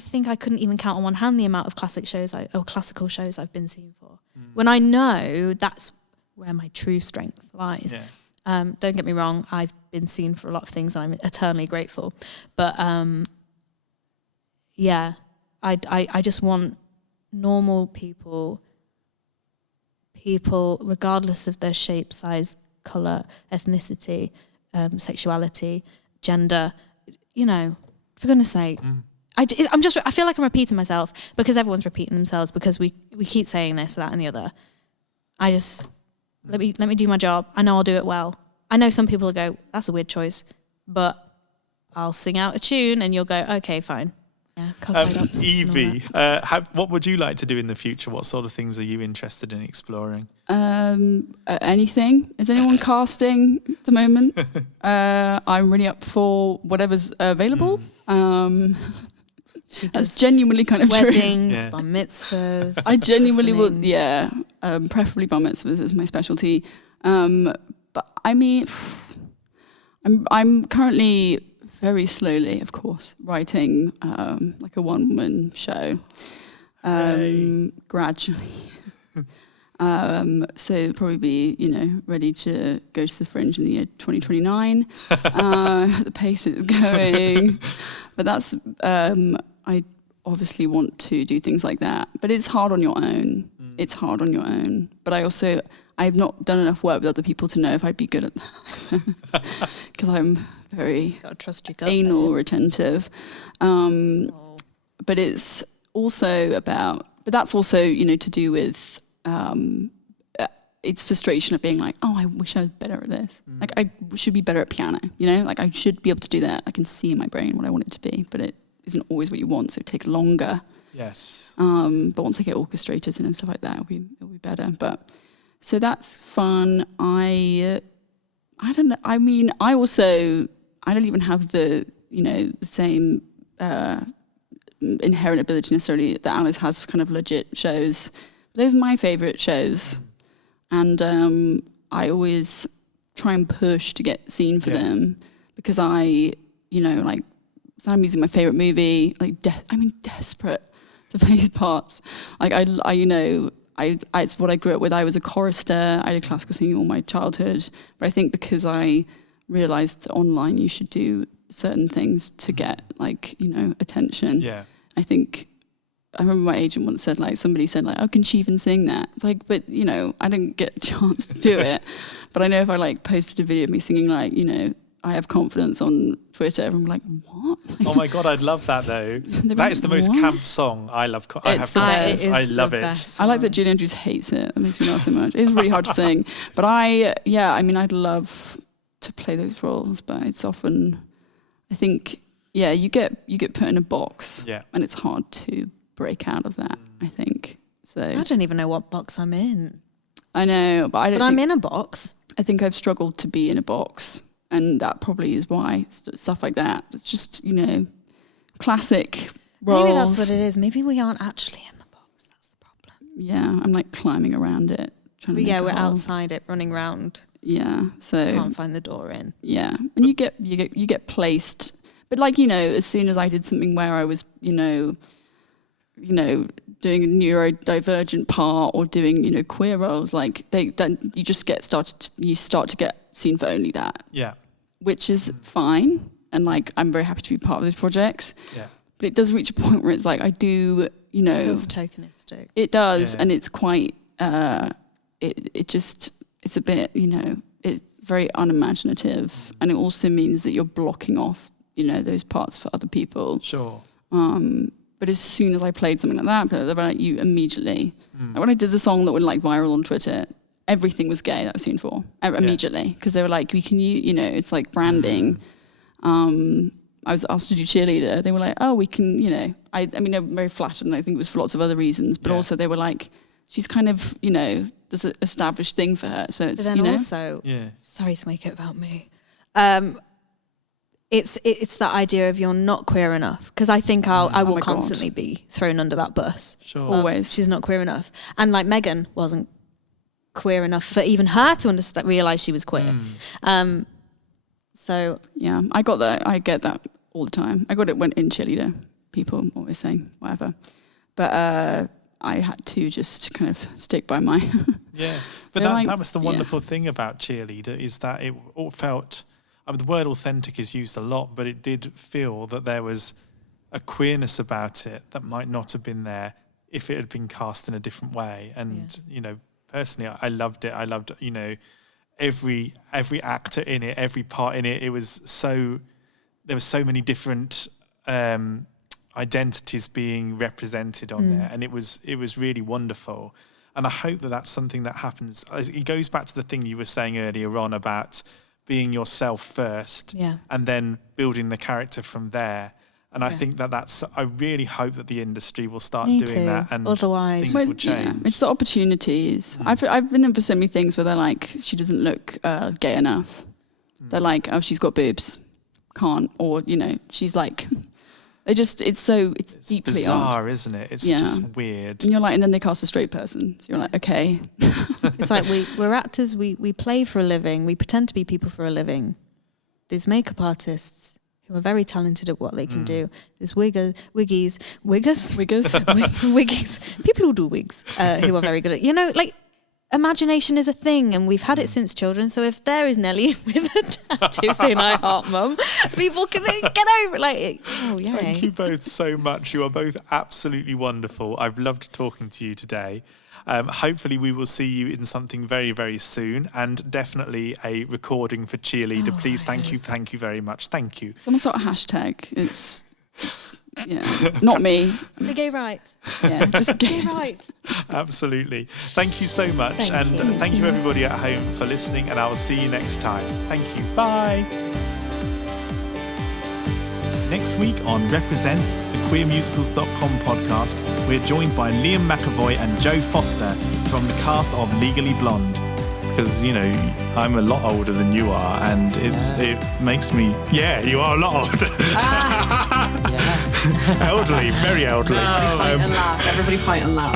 think I couldn't even count on one hand the amount of classical shows I've been seen for. When I know that's where my true strength lies. Yeah. Don't get me wrong, I've been seen for a lot of things and I'm eternally grateful. But yeah, I just want normal people regardless of their shape, size, colour, ethnicity, sexuality, gender, you know, for goodness sake. I feel like I'm repeating myself because everyone's repeating themselves because we keep saying this, that and the other. I just, let me do my job. I know I'll do it well. I know some people will go, that's a weird choice, but I'll sing out a tune and you'll go, okay, fine. Yeah, Evie, what would you like to do in the future? What sort of things are you interested in exploring? Anything. Is anyone casting at the moment? I'm really up for whatever's available. That's genuinely kind of weddings, true. bar mitzvahs. I genuinely would, preferably bar mitzvahs is my specialty. But I mean, I'm currently very slowly, of course, writing like a one-woman show, gradually. So probably be, ready to go to the Fringe in the year 2029. The pace is going. But that's, I obviously want to do things like that. But it's hard on your own. It's hard on your own. But I've not done enough work with other people to know if I'd be good at that. Because I'm very anal retentive. But it's also about, but that's also, to do with, it's frustration of being like, oh, I wish I was better at this. Like I should be better at piano, like I should be able to do that. I can see in my brain what I want it to be, but it isn't always what you want, so it takes longer. Yes. But once I get orchestrators and stuff like that, it'll be better. But so that's fun. I don't know. I mean, I don't even have the the same inherent ability necessarily that Alice has for kind of legit shows. But those are my favourite shows, and I always try and push to get seen for them because I'm using my favourite movie, I'm desperate to play these parts. Like it's what I grew up with. I was a chorister. I did classical singing all my childhood. But I think because I realised that online you should do certain things to get attention. Yeah. I remember my agent once said somebody said oh, can she even sing that? But I didn't get a chance to do it. But I know if I posted a video of me singing I have confidence on Twitter. I'm like, what? Oh my God, I'd love that though. That is the most camp song. I love. I love it. I like that Julie Andrews hates it. That makes me laugh so much. It's really hard to sing. But I'd love to play those roles, but it's often, I think, you get put in a box, and it's hard to break out of that. I think so. I don't even know what box I'm in. I know, but I'm in a box. I think I've struggled to be in a box. And that probably is why stuff like that. It's just, classic roles. Maybe that's what it is. Maybe we aren't actually in the box. That's the problem. Yeah, I'm like climbing around it, trying to. We're outside it, running around. Yeah, so can't find the door in. Yeah, and you get placed. But as soon as I did something where I was, doing a neurodivergent part or doing, queer roles, like you start to get seen for only that. Yeah. Which is fine. And like, I'm very happy to be part of those projects. Yeah. But it does reach a point where it's like, I do, It feels tokenistic. It does. Yeah. And it's quite, it's a bit, it's very unimaginative. And it also means that you're blocking off, those parts for other people. Sure. But as soon as I played something like that, they were like, you immediately. Like when I did the song that went like viral on Twitter, everything was gay that was seen for immediately, because they were like, we can it's like branding. I was asked to do cheerleader. They were like, oh, we can, I mean, they're very flattered, and I think it was for lots of other reasons, but also they were like, she's kind of, there's an established thing for her. So it's, but then also, sorry to make it about me. It's that idea of you're not queer enough, because I think I will constantly be thrown under that bus. Sure. Always. She's not queer enough. And like Megan wasn't queer enough for even her to realise she was queer. So yeah, I got that. I get that all the time. I got it when in cheerleader. People always saying whatever, but I had to just kind of stick by my. Yeah, but that was the wonderful thing about cheerleader, is that it all felt. I mean, the word authentic is used a lot, but it did feel that there was a queerness about it that might not have been there if it had been cast in a different way. And personally, I loved it. I loved, every actor in it, every part in it. There were so many different identities being represented on there, and it was really wonderful. And I hope that that's something that happens. It goes back to the thing you were saying earlier on about being yourself first, and then building the character from there. And I think I really hope that the industry will start doing that, and otherwise things will change. Yeah, it's the opportunities. I've been in for so many things where they're like, she doesn't look gay enough. They're like, oh, she's got boobs, can't, or she's like, it's deeply bizarre, odd. Isn't it? It's just weird. And you're like, and then they cast a straight person. So you're like, okay. It's like we're actors. We play for a living. We pretend to be people for a living. There's makeup artists who are very talented at what they can do. There's wiggies, people who do wigs, who are very good at, like, imagination is a thing, and we've had it since children. So if there is Nelly with a tattoo saying "I heart Mum," people can get over it. Like, Thank you both so much. You are both absolutely wonderful. I've loved talking to you today. Hopefully we will see you in something very, very soon, and definitely a recording for Cheerleader. Please, thank you very much. Thank you. Someone start a hashtag. It's not me. Say gay rights. Yeah, just gay rights. Absolutely. Thank you so much. Thank you everybody at home for listening, and I will see you next time. Thank you. Bye. Next week on Represent, the queermusicals.com podcast, we're joined by Liam McAvoy and Joe Foster from the cast of Legally Blonde. Because, I'm a lot older than you are, and it makes me... Yeah, you are a lot older. Elderly, very elderly. Fight and laugh. Everybody fight and laugh.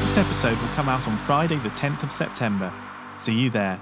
This episode will come out on Friday the 10th of September. See you there.